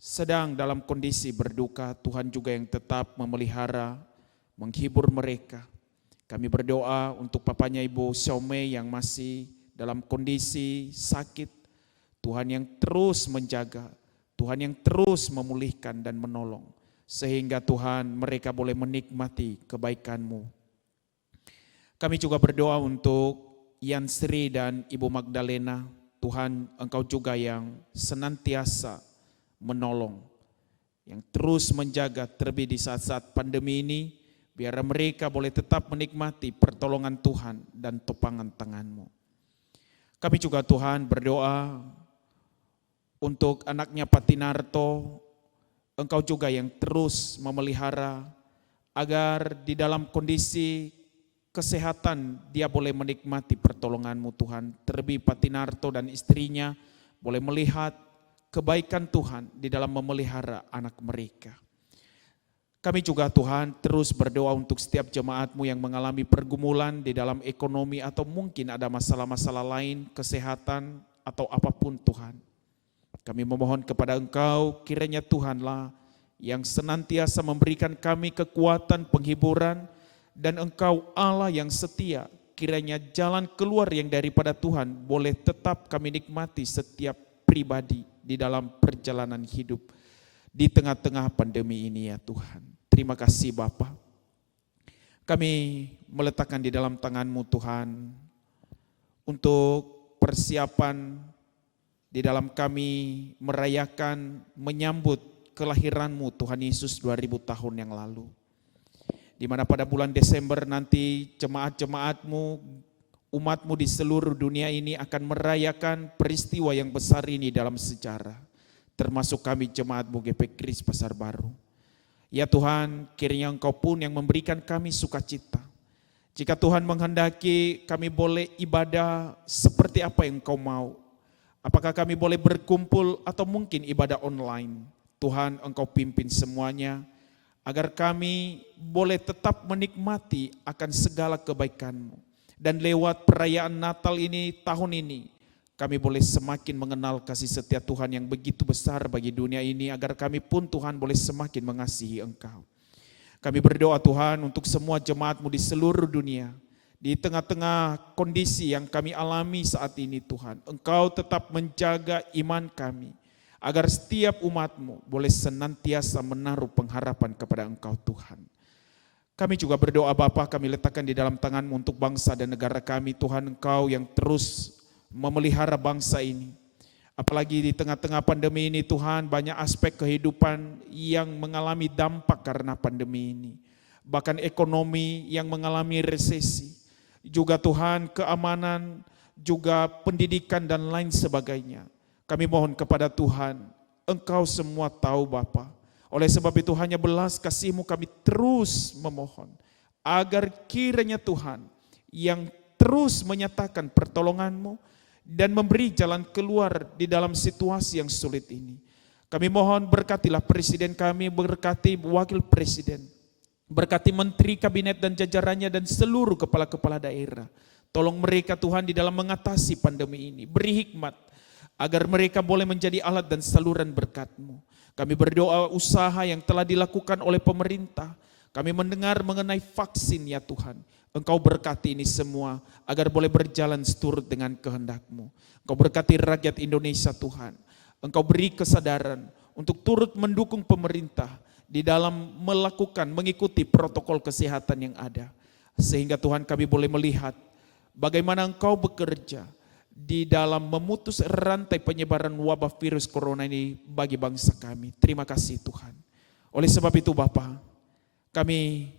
sedang dalam kondisi berduka. Tuhan juga yang tetap memelihara, menghibur mereka. Kami berdoa untuk papanya Ibu Xiaomei yang masih dalam kondisi sakit. Tuhan yang terus menjaga, Tuhan yang terus memulihkan dan menolong. Sehingga Tuhan mereka boleh menikmati kebaikan-Mu. Kami juga berdoa untuk Yan Sri dan Ibu Magdalena. Tuhan Engkau juga yang senantiasa menolong, yang terus menjaga terlebih di saat-saat pandemi ini. Biar mereka boleh tetap menikmati pertolongan Tuhan dan topangan tangan-Mu. Kami juga Tuhan berdoa untuk anaknya Patinarto, Engkau juga yang terus memelihara agar di dalam kondisi kesehatan dia boleh menikmati pertolongan-Mu Tuhan. Terlebih Patinarto dan istrinya boleh melihat kebaikan Tuhan di dalam memelihara anak mereka. Kami juga Tuhan terus berdoa untuk setiap jemaat-Mu yang mengalami pergumulan di dalam ekonomi atau mungkin ada masalah-masalah lain, kesehatan atau apapun Tuhan. Kami memohon kepada Engkau, kiranya Tuhanlah yang senantiasa memberikan kami kekuatan, penghiburan, dan Engkau Allah yang setia, kiranya jalan keluar yang daripada Tuhan boleh tetap kami nikmati setiap pribadi di dalam perjalanan hidup di tengah-tengah pandemi ini ya Tuhan. Terima kasih Bapa. Kami meletakkan di dalam tangan-Mu Tuhan untuk persiapan di dalam kami merayakan, menyambut kelahiran-Mu Tuhan Yesus 2000 tahun yang lalu. Di mana pada bulan Desember nanti jemaat-jemaat-Mu, umat-Mu di seluruh dunia ini akan merayakan peristiwa yang besar ini dalam sejarah. Termasuk kami jemaat-Mu GP Kris Pasar Baru. Ya Tuhan, kiranya Engkau pun yang memberikan kami sukacita. Jika Tuhan menghendaki kami boleh ibadah seperti apa yang Engkau mau. Apakah kami boleh berkumpul atau mungkin ibadah online? Tuhan Engkau pimpin semuanya agar kami boleh tetap menikmati akan segala kebaikan-Mu. Dan lewat perayaan Natal ini tahun ini kami boleh semakin mengenal kasih setia Tuhan yang begitu besar bagi dunia ini, agar kami pun Tuhan boleh semakin mengasihi Engkau. Kami berdoa Tuhan untuk semua jemaat-Mu di seluruh dunia, di tengah-tengah kondisi yang kami alami saat ini Tuhan, Engkau tetap menjaga iman kami, agar setiap umat-Mu boleh senantiasa menaruh pengharapan kepada Engkau Tuhan. Kami juga berdoa Bapa, kami letakkan di dalam tangan-Mu untuk bangsa dan negara kami Tuhan, Engkau yang terus memelihara bangsa ini. Apalagi di tengah-tengah pandemi ini Tuhan, banyak aspek kehidupan yang mengalami dampak karena pandemi ini. Bahkan ekonomi yang mengalami resesi. Juga Tuhan keamanan, juga pendidikan dan lain sebagainya. Kami mohon kepada Tuhan, Engkau semua tahu Bapa. Oleh sebab itu hanya belas kasih-Mu kami terus memohon. Agar kiranya Tuhan yang terus menyatakan pertolongan-Mu dan memberi jalan keluar di dalam situasi yang sulit ini. Kami mohon berkatilah presiden kami, berkati wakil presiden, berkati menteri kabinet dan jajarannya dan seluruh kepala-kepala daerah. Tolong mereka Tuhan di dalam mengatasi pandemi ini. Beri hikmat agar mereka boleh menjadi alat dan saluran berkat-Mu. Kami berdoa usaha yang telah dilakukan oleh pemerintah. Kami mendengar mengenai vaksin ya Tuhan. Engkau berkati ini semua agar boleh berjalan seturut dengan kehendak-Mu. Engkau berkati rakyat Indonesia Tuhan. Engkau beri kesadaran untuk turut mendukung pemerintah di dalam mengikuti protokol kesehatan yang ada. Sehingga Tuhan kami boleh melihat bagaimana Engkau bekerja di dalam memutus rantai penyebaran wabah virus corona ini bagi bangsa kami. Terima kasih Tuhan. Oleh sebab itu Bapa, kami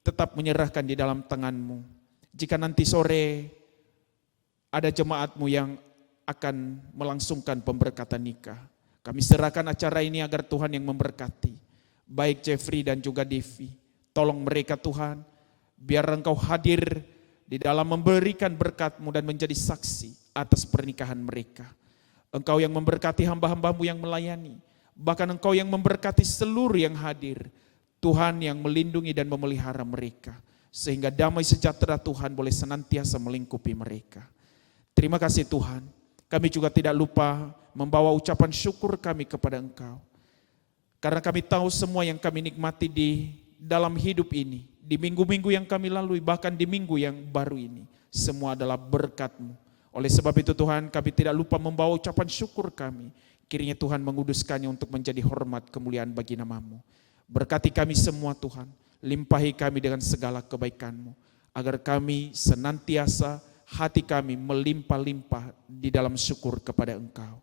tetap menyerahkan di dalam tangan-Mu. Jika nanti sore ada jemaat-Mu yang akan melangsungkan pemberkatan nikah, kami serahkan acara ini agar Tuhan yang memberkati. Baik Jeffrey dan juga Devi, tolong mereka Tuhan, biar Engkau hadir di dalam memberikan berkat-Mu dan menjadi saksi atas pernikahan mereka. Engkau yang memberkati hamba-hamba-Mu yang melayani, bahkan Engkau yang memberkati seluruh yang hadir. Tuhan yang melindungi dan memelihara mereka, sehingga damai sejahtera Tuhan boleh senantiasa melingkupi mereka. Terima kasih Tuhan, kami juga tidak lupa membawa ucapan syukur kami kepada Engkau. Karena kami tahu semua yang kami nikmati di dalam hidup ini, di minggu-minggu yang kami lalui, bahkan di minggu yang baru ini, semua adalah berkat-Mu. Oleh sebab itu Tuhan, kami tidak lupa membawa ucapan syukur kami. Kiranya Tuhan menguduskannya untuk menjadi hormat kemuliaan bagi nama-Mu. Berkati kami semua Tuhan, limpahi kami dengan segala kebaikan-Mu, agar kami senantiasa hati kami melimpah-limpah di dalam syukur kepada Engkau.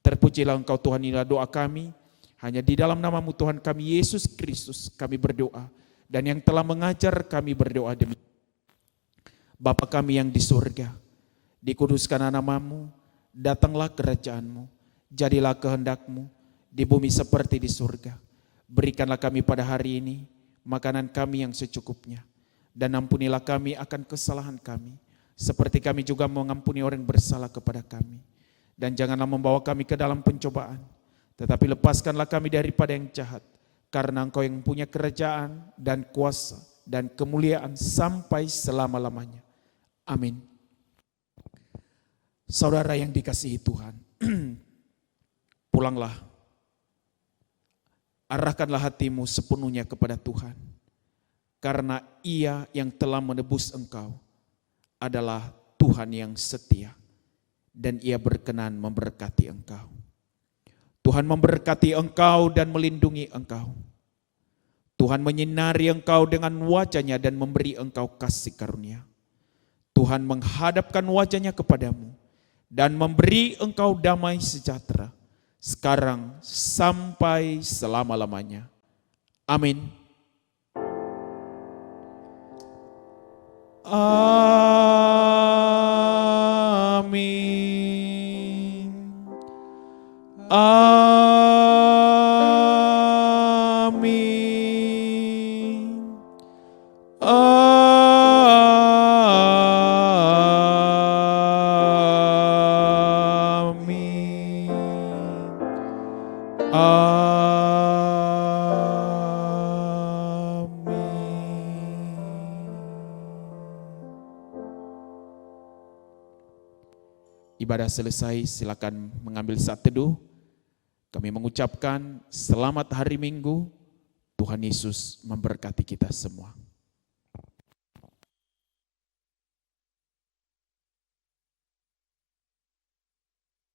Terpujilah Engkau Tuhan, inilah doa kami, hanya di dalam nama-Mu Tuhan kami Yesus Kristus kami berdoa, dan yang telah mengajar kami berdoa demikian. Bapa kami yang di surga, dikuduskanlah nama-Mu, datanglah kerajaan-Mu, jadilah kehendak-Mu di bumi seperti di surga. Berikanlah kami pada hari ini makanan kami yang secukupnya, dan ampunilah kami akan kesalahan kami, seperti kami juga mengampuni orang yang bersalah kepada kami. Dan janganlah membawa kami ke dalam pencobaan, tetapi lepaskanlah kami daripada yang jahat, karena Engkau yang punya kerajaan dan kuasa dan kemuliaan sampai selama-lamanya. Amin. Saudara yang dikasihi Tuhan, pulanglah. Arahkanlah hatimu sepenuhnya kepada Tuhan, karena Ia yang telah menebus engkau adalah Tuhan yang setia, dan Ia berkenan memberkati engkau. Tuhan memberkati engkau dan melindungi engkau. Tuhan menyinari engkau dengan wajah-Nya dan memberi engkau kasih karunia. Tuhan menghadapkan wajah-Nya kepadamu dan memberi engkau damai sejahtera, sekarang sampai selama-lamanya. Amin. Amin. Amin. ibadah selesai, silakan mengambil saat teduh. Kami mengucapkan selamat hari Minggu, Tuhan Yesus memberkati kita semua.